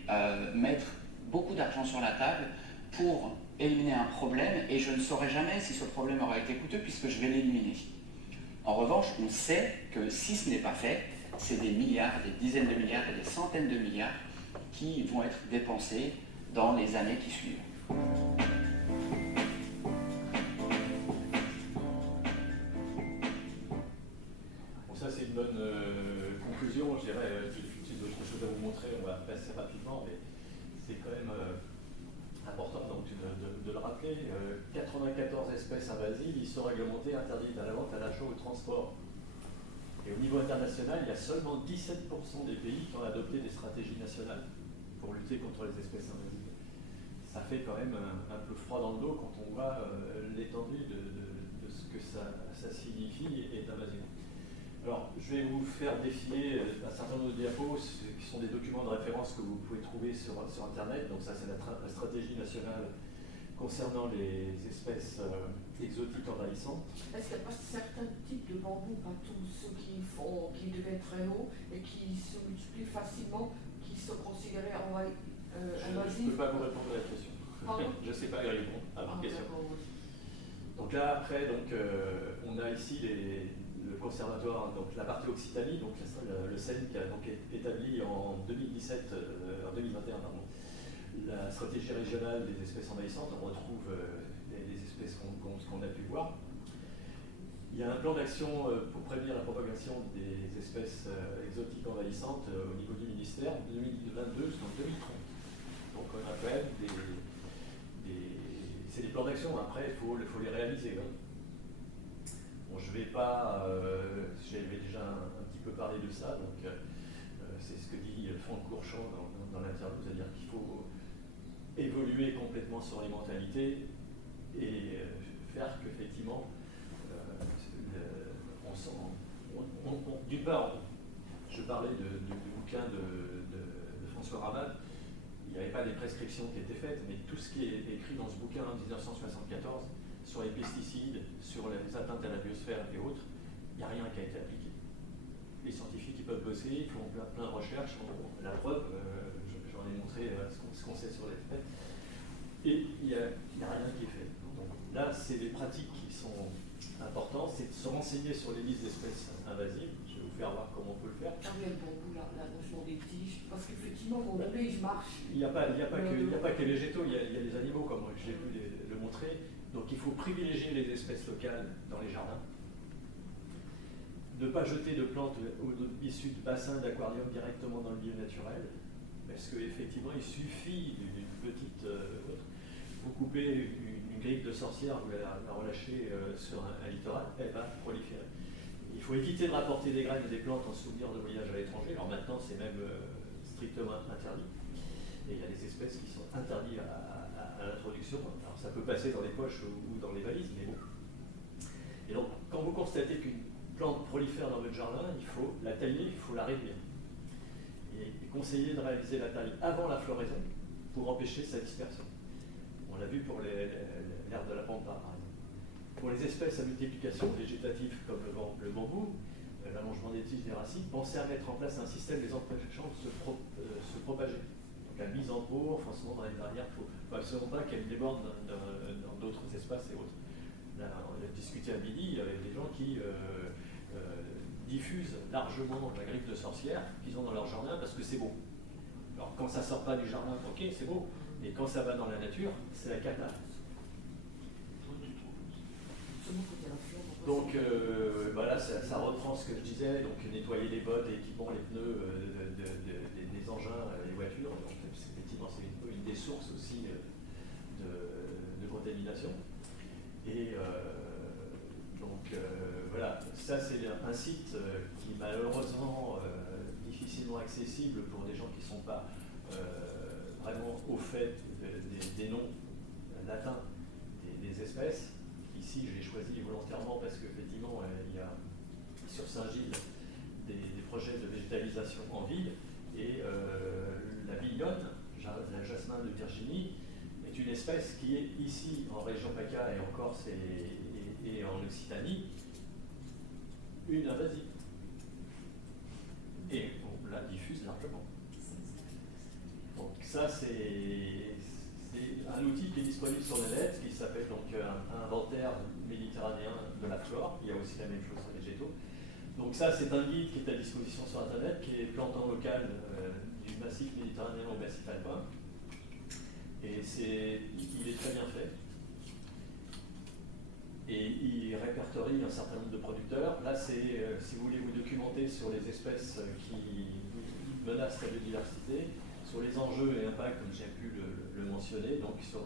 mettre beaucoup d'argent sur la table pour éliminer un problème et je ne saurai jamais si ce problème aura été coûteux puisque je vais l'éliminer. En revanche, on sait que si ce n'est pas fait, c'est des milliards, des dizaines de milliards et des centaines de milliards qui vont être dépensés dans les années qui suivent. Bon, ça c'est une bonne conclusion, je dirais. J'ai d'autres choses à vous montrer, on va passer rapidement, mais c'est quand même important donc, de le rappeler. 94 espèces invasives, ils sont réglementés, interdites à la vente, à l'achat ou au transport. Et au niveau international, il y a seulement 17% des pays qui ont adopté des stratégies nationales pour lutter contre les espèces invasives. Ça fait quand même un peu froid dans le dos quand on voit l'étendue de ce que ça signifie et d'invasion. Alors, je vais vous faire défiler un certain nombre de diapos qui sont des documents de référence que vous pouvez trouver sur Internet. Donc ça, c'est la stratégie nationale concernant les espèces exotiques envahissantes. Est-ce qu'il n'y a pas certains types de bambous, pas tous ceux qui deviennent très hauts et qui se multiplient facilement, qui sont considérés invasifs? Je ne peux pas vous répondre à la question. Je ne sais pas y répondre à votre question. Donc là, après, on a ici le conservatoire, donc la partie Occitanie, donc le CEN qui a donc établi en 2017, en 2021, pardon, la stratégie régionale des espèces envahissantes. On retrouve les espèces qu'on a pu voir. Il y a un plan d'action pour prévenir la propagation des espèces exotiques envahissantes au niveau du ministère 2022 jusqu'en 2030. Donc on a quand même c'est des plans d'action, après il faut les réaliser. Hein. Bon, je vais pas, j'avais déjà un petit peu parlé de ça, donc c'est ce que dit Franck Courchon dans l'interview, c'est-à-dire qu'il faut évoluer complètement sur les mentalités et faire qu'effectivement, d'une part, je parlais du bouquin de François Rabad. Il n'y avait pas des prescriptions qui étaient faites, mais tout ce qui est écrit dans ce bouquin en 1974 sur les pesticides, sur les atteintes à la biosphère et autres, il n'y a rien qui a été appliqué. Les scientifiques ils peuvent bosser, ils font plein de recherches. La preuve, j'en ai montré ce qu'on sait sur les faits, et il n'y a rien qui est fait. Donc, là, c'est des pratiques qui sont importantes, c'est de se renseigner sur les listes d'espèces invasives. Je vais vous faire voir comment on peut le faire. La notion des tiges, parce qu'effectivement, mon bébé, je marche. Il n'y a pas que les végétaux, il y a les animaux, comme j'ai pu le montrer. Donc il faut privilégier les espèces locales dans les jardins. Ne pas jeter de plantes issues de bassins d'aquarium directement dans le milieu naturel, parce qu'effectivement, il suffit d'une petite... vous coupez une grippe de sorcière, vous la relâchez sur un littoral, elle va proliférer. Il faut éviter de rapporter des graines et des plantes en souvenir de voyage à l'étranger. Alors maintenant, c'est même strictement interdit. Et il y a des espèces qui sont interdites à l'introduction. Alors ça peut passer dans les poches ou dans les valises, mais bon. Et donc, quand vous constatez qu'une plante prolifère dans votre jardin, il faut la tailler, il faut la réduire. Et conseiller de réaliser la taille avant la floraison pour empêcher sa dispersion. On l'a vu pour l'herbe de la pampa, par exemple. Pour les espèces à multiplication végétative comme le bambou, l'allongement des tiges des racines, pensez à mettre en place un système les empêchant de se propager. Donc la mise en pot, enfoncement dans les barrières, il ne faut absolument pas qu'elles débordent dans d'autres espaces et autres. Là, on a discuté à midi avec des gens qui diffusent largement la grippe de sorcière qu'ils ont dans leur jardin parce que c'est beau. Alors quand ça ne sort pas du jardin, ok, c'est beau, mais quand ça va dans la nature, c'est la cata. Donc voilà, ça reprend ce que je disais, donc nettoyer les bottes, les équipements, les pneus des engins, les voitures. Donc effectivement, c'est une des sources aussi de contamination. Et voilà, ça c'est un site qui est malheureusement difficilement accessible pour des gens qui ne sont pas vraiment au fait des noms latins des espèces. Ici, je l'ai choisi volontairement parce qu'effectivement, il y a sur Saint-Gilles des projets de végétalisation en ville et la bignonne, la jasmin de Virginie, est une espèce qui est ici en région PACA et en Corse et en Occitanie une invasive. Et on la diffuse largement. Donc ça, c'est un outil qui est disponible sur le net, qui s'appelle donc un inventaire méditerranéen de la flore. Il y a aussi la même chose sur les végétaux. Donc ça, c'est un guide qui est à disposition sur Internet, qui est plantant local du massif méditerranéen au massif alpin. Et il est très bien fait. Et il répertorie un certain nombre de producteurs. Là, c'est, si vous voulez vous documenter sur les espèces qui menacent la biodiversité, sur les enjeux et impacts, comme j'ai pu le mentionner, donc sur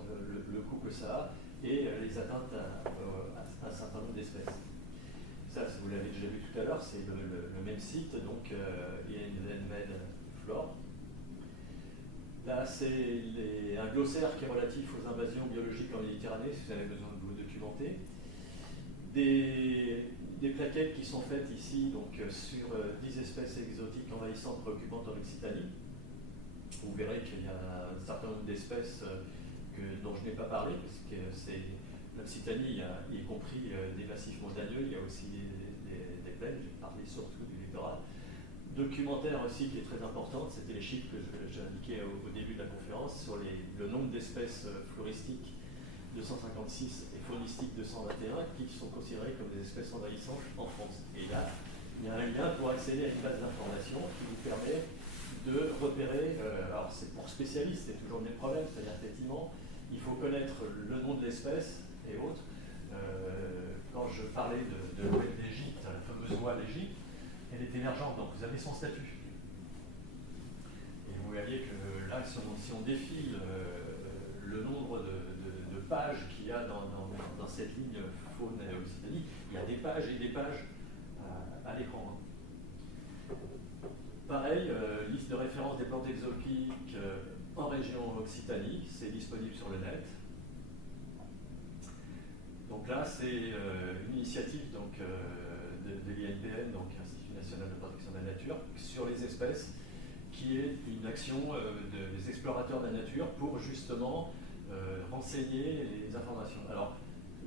le coût que ça a, et les atteintes à un certain nombre d'espèces. Ça, vous l'avez déjà vu tout à l'heure, c'est le même site, donc INMED Flore. Là, c'est un glossaire qui est relatif aux invasions biologiques en Méditerranée, si vous avez besoin de vous documenter. Des plaquettes qui sont faites ici donc, sur 10 espèces exotiques envahissantes préoccupantes en Occitanie. Vous verrez qu'il y a un certain nombre d'espèces dont je n'ai pas parlé, parce que l'Occitanie, y compris des massifs montagneux, il y a aussi des plaines, j'ai parlé surtout du littoral. Documentaire aussi qui est très importante, c'était les chiffres que j'ai indiqués au début de la conférence sur le nombre d'espèces floristiques 256 et faunistiques 221 qui sont considérées comme des espèces envahissantes en France. Et là, il y a un lien pour accéder à une base d'information qui vous permet de repérer, alors c'est pour spécialistes, c'est toujours le même problème, c'est-à-dire effectivement, il faut connaître le nom de l'espèce et autres. Quand je parlais de l'ouette d'Égypte, la fameuse oie d'Égypte, elle est émergente, donc vous avez son statut. Et vous voyez que là, si on défile le nombre de pages qu'il y a dans cette ligne faune Occitanie, il y a des pages et des pages à l'écran. Pareil, liste de référence des plantes exotiques en région Occitanie, c'est disponible sur le net. Donc là, c'est une initiative donc, de l'INPN, donc Institut National de Protection de la Nature, sur les espèces, qui est une action des explorateurs de la nature pour justement renseigner les informations. Alors,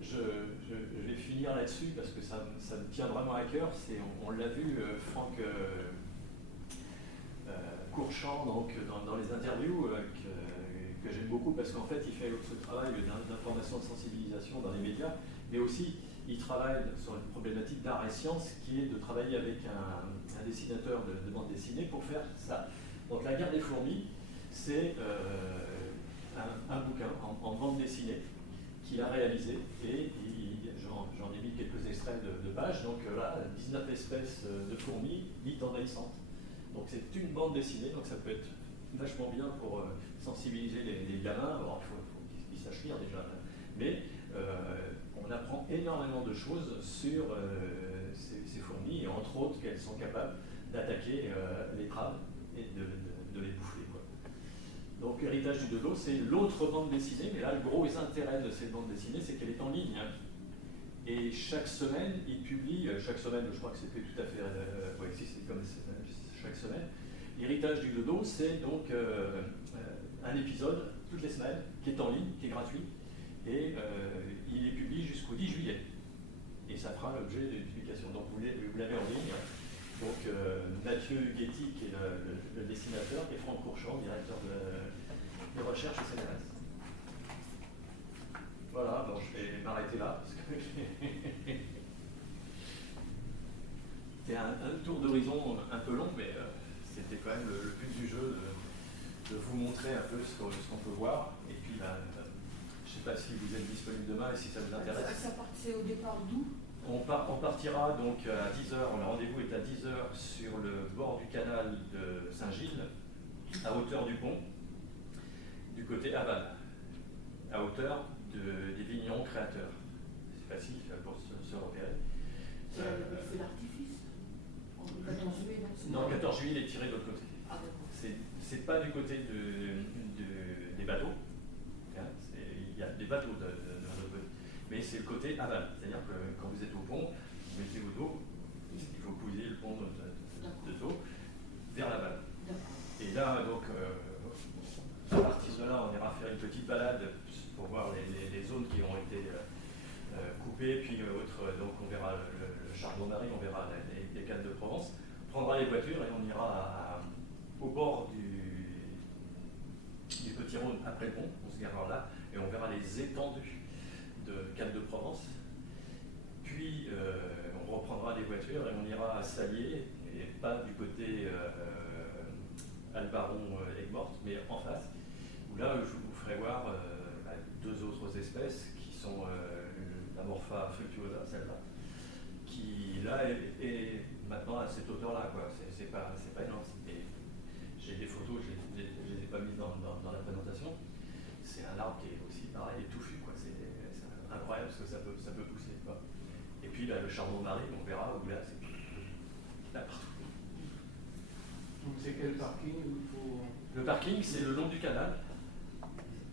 je vais finir là-dessus parce que ça me tient vraiment à cœur. On l'a vu, Franck Courchamp, donc, dans les interviews, que j'aime beaucoup parce qu'en fait, il fait ce travail d'information, de sensibilisation dans les médias, mais aussi, il travaille sur une problématique d'art et sciences qui est de travailler avec un dessinateur de bande dessinée pour faire ça. Donc, La guerre des fourmis, c'est un bouquin en bande dessinée qu'il a réalisé et j'en ai mis quelques extraits de pages. Donc là, 19 espèces de fourmis dites envahissantes. Donc c'est une bande dessinée, donc ça peut être vachement bien pour sensibiliser les gamins. Alors il faut qu'ils sachent lire déjà, mais on apprend énormément de choses sur ces fourmis, et entre autres qu'elles sont capables d'attaquer les crabes et de les bouffer, quoi. Donc Héritage du dodo, c'est l'autre bande dessinée, mais là le gros intérêt de cette bande dessinée, c'est qu'elle est en ligne. Et chaque semaine, il publie, chaque semaine, je crois que c'est plus tout à fait, si c'est comme chaque semaine, Héritage du dodo, c'est donc un épisode toutes les semaines qui est en ligne, qui est gratuit, et il est publié jusqu'au 10 juillet. Et ça fera l'objet d'une publication. Donc vous l'avez en ligne. Donc Mathieu Guetti, qui est le dessinateur, et Franck Courchamp, directeur de recherche au CNRS. Voilà, bon, je vais m'arrêter là, parce que c'était un tour d'horizon un peu long, mais c'était quand même le but du jeu de vous montrer un peu ce qu'on peut voir. Et puis, je ne sais pas si vous êtes disponible demain et si ça vous intéresse. Ça partait au départ d'où ? On partira donc à 10h, le rendez-vous est à 10h sur le bord du canal de Saint-Gilles, à hauteur du pont, du côté aval, à hauteur des vignerons créateurs. C'est facile pour se repérer. C'est l'artifice. Le 14 juillet, non, le 14 juillet, il est tiré de l'autre côté. Ah, c'est pas du côté des bateaux. Hein, il y a des bateaux de l'autre côté. Mais c'est le côté aval. C'est-à-dire que quand vous êtes au pont, vous mettez votre dos, il faut poser le pont de dos vers l'aval. Et là, donc, à partir de là, on ira faire une petite balade pour voir les zones qui ont été coupées, puis donc on verra le charbon-marie, on verra les cannes de Provence, on prendra les voitures et on ira au bord du Petit Rhône après le pont, on se garera là, et on verra les étendues de Cannes de Provence. Puis on reprendra les voitures et on ira à Salier, et pas du côté Albaron-Aigues-Mortes, mais en face, où là je vous ferai voir deux autres espèces qui sont la Morpha fructuosa, celle-là, qui là est maintenant à cette hauteur-là, quoi. C'est pas énorme. J'ai des photos, je les ai pas mises dans la présentation. C'est un arbre qui est aussi pareil, touffu, quoi. C'est incroyable ce que ça peut pousser, quoi. Et puis là, le charbon-marie, on verra où là, c'est là partout. Donc c'est quel parking où il faut... Le parking, c'est le long du canal.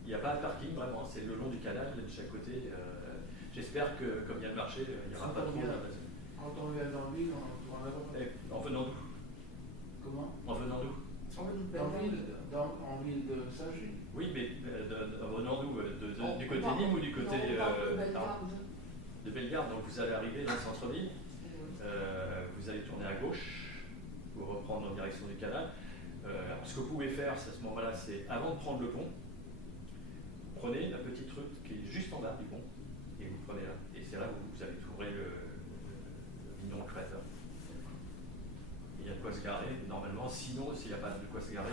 Il n'y a pas de parking vraiment, c'est le long du canal, de chaque côté. J'espère que, comme il y a le marché, il n'y aura pas trop d'invasion. Quand on vient dans l'île, on tourne à droite. En venant d'où? Comment? En venant d'où? En ville de Saint-Gilles. Oui, mais venant d'où du côté Nîmes ou du côté de Bellegarde? Donc vous allez arriver dans le centre-ville, vous allez tourner à gauche pour reprendre en direction du canal. Alors, ce que vous pouvez faire à ce moment-là, c'est avant de prendre le pont, prenez la petite route qui est juste en bas du pont et vous prenez là. Et c'est là où vous allez trouver le mignon créateur. Il y a de quoi se garer normalement, sinon s'il n'y a pas de quoi se garer,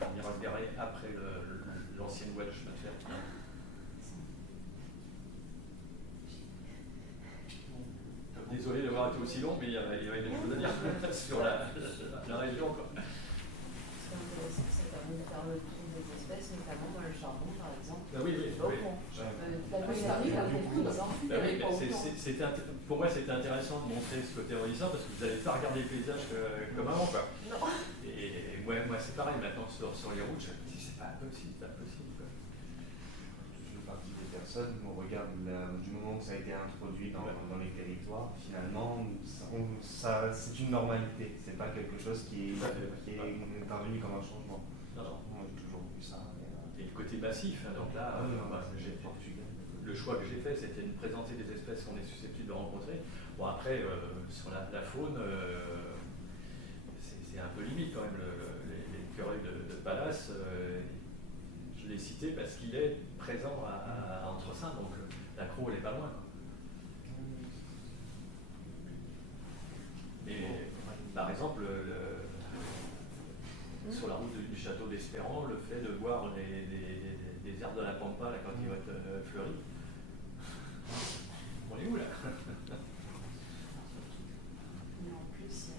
on ira se garer après l'ancienne voie de chemin de fer. Désolé d'avoir été aussi long, mais il y avait des choses à dire sur la région. Quoi. Ce qui est intéressant, c'est quand même de faire le tour des espèces, notamment le charbon par exemple. Ah oui, oui. Pour moi, c'était intéressant de montrer ce côté envahissant parce que vous n'allez pas regarder le paysage comme avant. Quoi. Non. Et moi c'est pareil, maintenant sur les routes, je me dis c'est pas possible, c'est pas possible. Quoi. Je fais partie des personnes où on regarde du moment où ça a été introduit dans les territoires, finalement, c'est une normalité, c'est pas quelque chose qui est intervenu comme un changement. Non. Moi j'ai toujours vu ça. Et le côté massif, donc là, le choix que j'ai fait, c'était de présenter des espèces qu'on est susceptible de rencontrer. Bon après, sur la faune, c'est un peu limite quand même, l'écureuil de Pallas. Je l'ai cité parce qu'il est présent à Entresins, donc la Crau, elle n'est pas loin. Quoi. Mais par exemple, sur la route du château d'Espérance, le fait de voir les herbes de la Pampa là, quand ils vont être fleuris, on est où là? Mais en plus,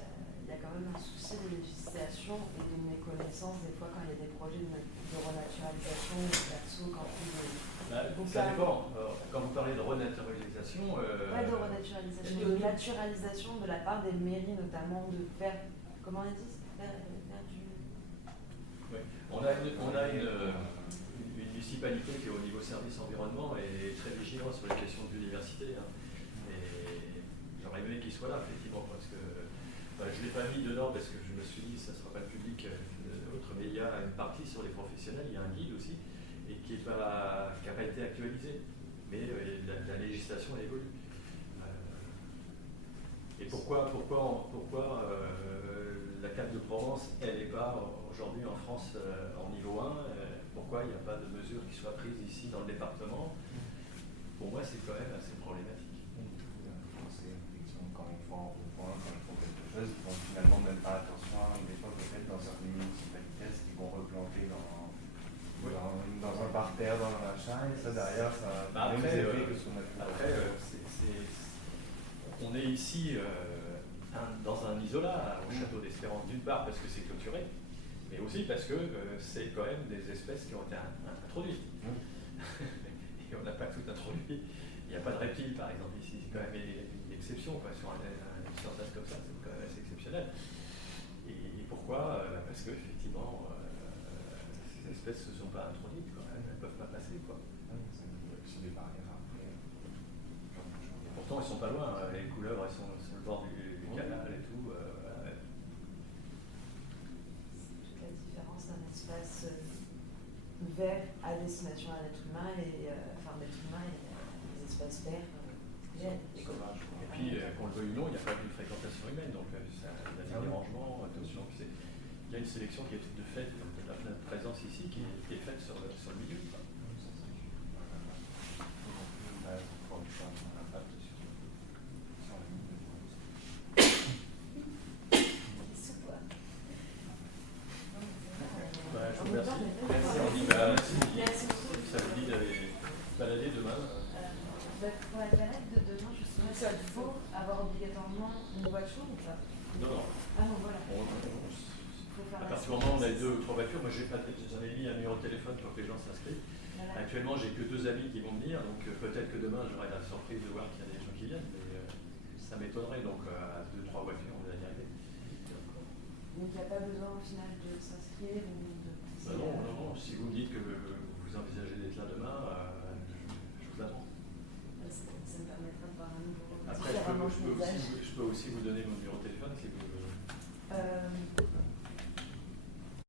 il y a quand même un souci de législation et de méconnaissance des fois quand il y a des projets de renaturalisation ou perso quand ça dépend. Quand vous parlez de renaturalisation... Pas de renaturalisation, de naturalisation de la part des mairies notamment de faire... Comment ils disent faire du... Oui. On a une municipalité qui est au niveau service environnement et très vigilante sur les questions de biodiversité. Hein. Et j'aurais aimé qu'il soit là, effectivement, parce que je ne l'ai pas mis dedans parce que je me suis dit que ça ne sera pas le public autre, mais il y a une partie sur les professionnels, il y a un guide aussi, et qui n'a pas été actualisé. Mais la législation elle évolue. Et pourquoi la carte de Provence, elle n'est pas aujourd'hui en France en niveau 1 pourquoi il n'y a pas de mesures qui soient prises ici dans le département? Pour moi, c'est quand même assez problématique. Quand ils font quelque chose, ils font finalement même pas attention à des fois peut-être dans certaines municipalités qui vont replanter dans un parterre, dans un machin, et ça derrière, ça a les mêmes effets que ce qu'on a pu voir. On est ici dans un isolat au château d'Espérance, d'une part parce que c'est clôturé, mais aussi parce que c'est quand même des espèces qui ont été introduites. Et on n'a pas tout introduit. Il n'y a pas de reptiles, par exemple, ici. C'est quand même une exception. Quoi. Sur une surface comme ça, c'est quand même assez exceptionnel. Et pourquoi parce qu'effectivement, ces espèces ne se sont pas introduites. Quoi. Elles ne peuvent pas passer. Quoi. C'est des barrières après. Et pourtant, elles ne sont pas loin. Les couleuvres, elles sont sur le bord du canal et tout. Toute la différence d'un espace vert à destination à l'être humain et des espaces verts. Et puis, qu'on le veuille ou non, il n'y a pas de fréquentation humaine, donc ça a des dérangements. Attention, il y a une sélection qui est de fait, de la présence ici, qui est faite sur le milieu. Je vous remercie. Merci. Ça vous dit d'aller balader demain? Pour la planète de demain, justement, il faut avoir obligatoirement une voiture ou pas? Non. Ah non, voilà. À partir du moment où on a 2 ou 3 voitures, moi j'en ai mis un numéro de téléphone pour que les gens s'inscrivent. Voilà. Actuellement, j'ai que 2 amis qui vont venir, donc peut-être que demain j'aurai la surprise de voir qu'il y a des gens qui viennent, mais ça m'étonnerait, donc à 2 ou 3 voitures, on va y arriver. Donc il n'y a pas besoin au final de s'inscrire ou de... Non, si vous me dites que vous envisagez d'être là demain, je vous attends. Ça me permettra de voir un nouveau... Après, je peux aussi vous donner mon numéro de téléphone si vous voulez.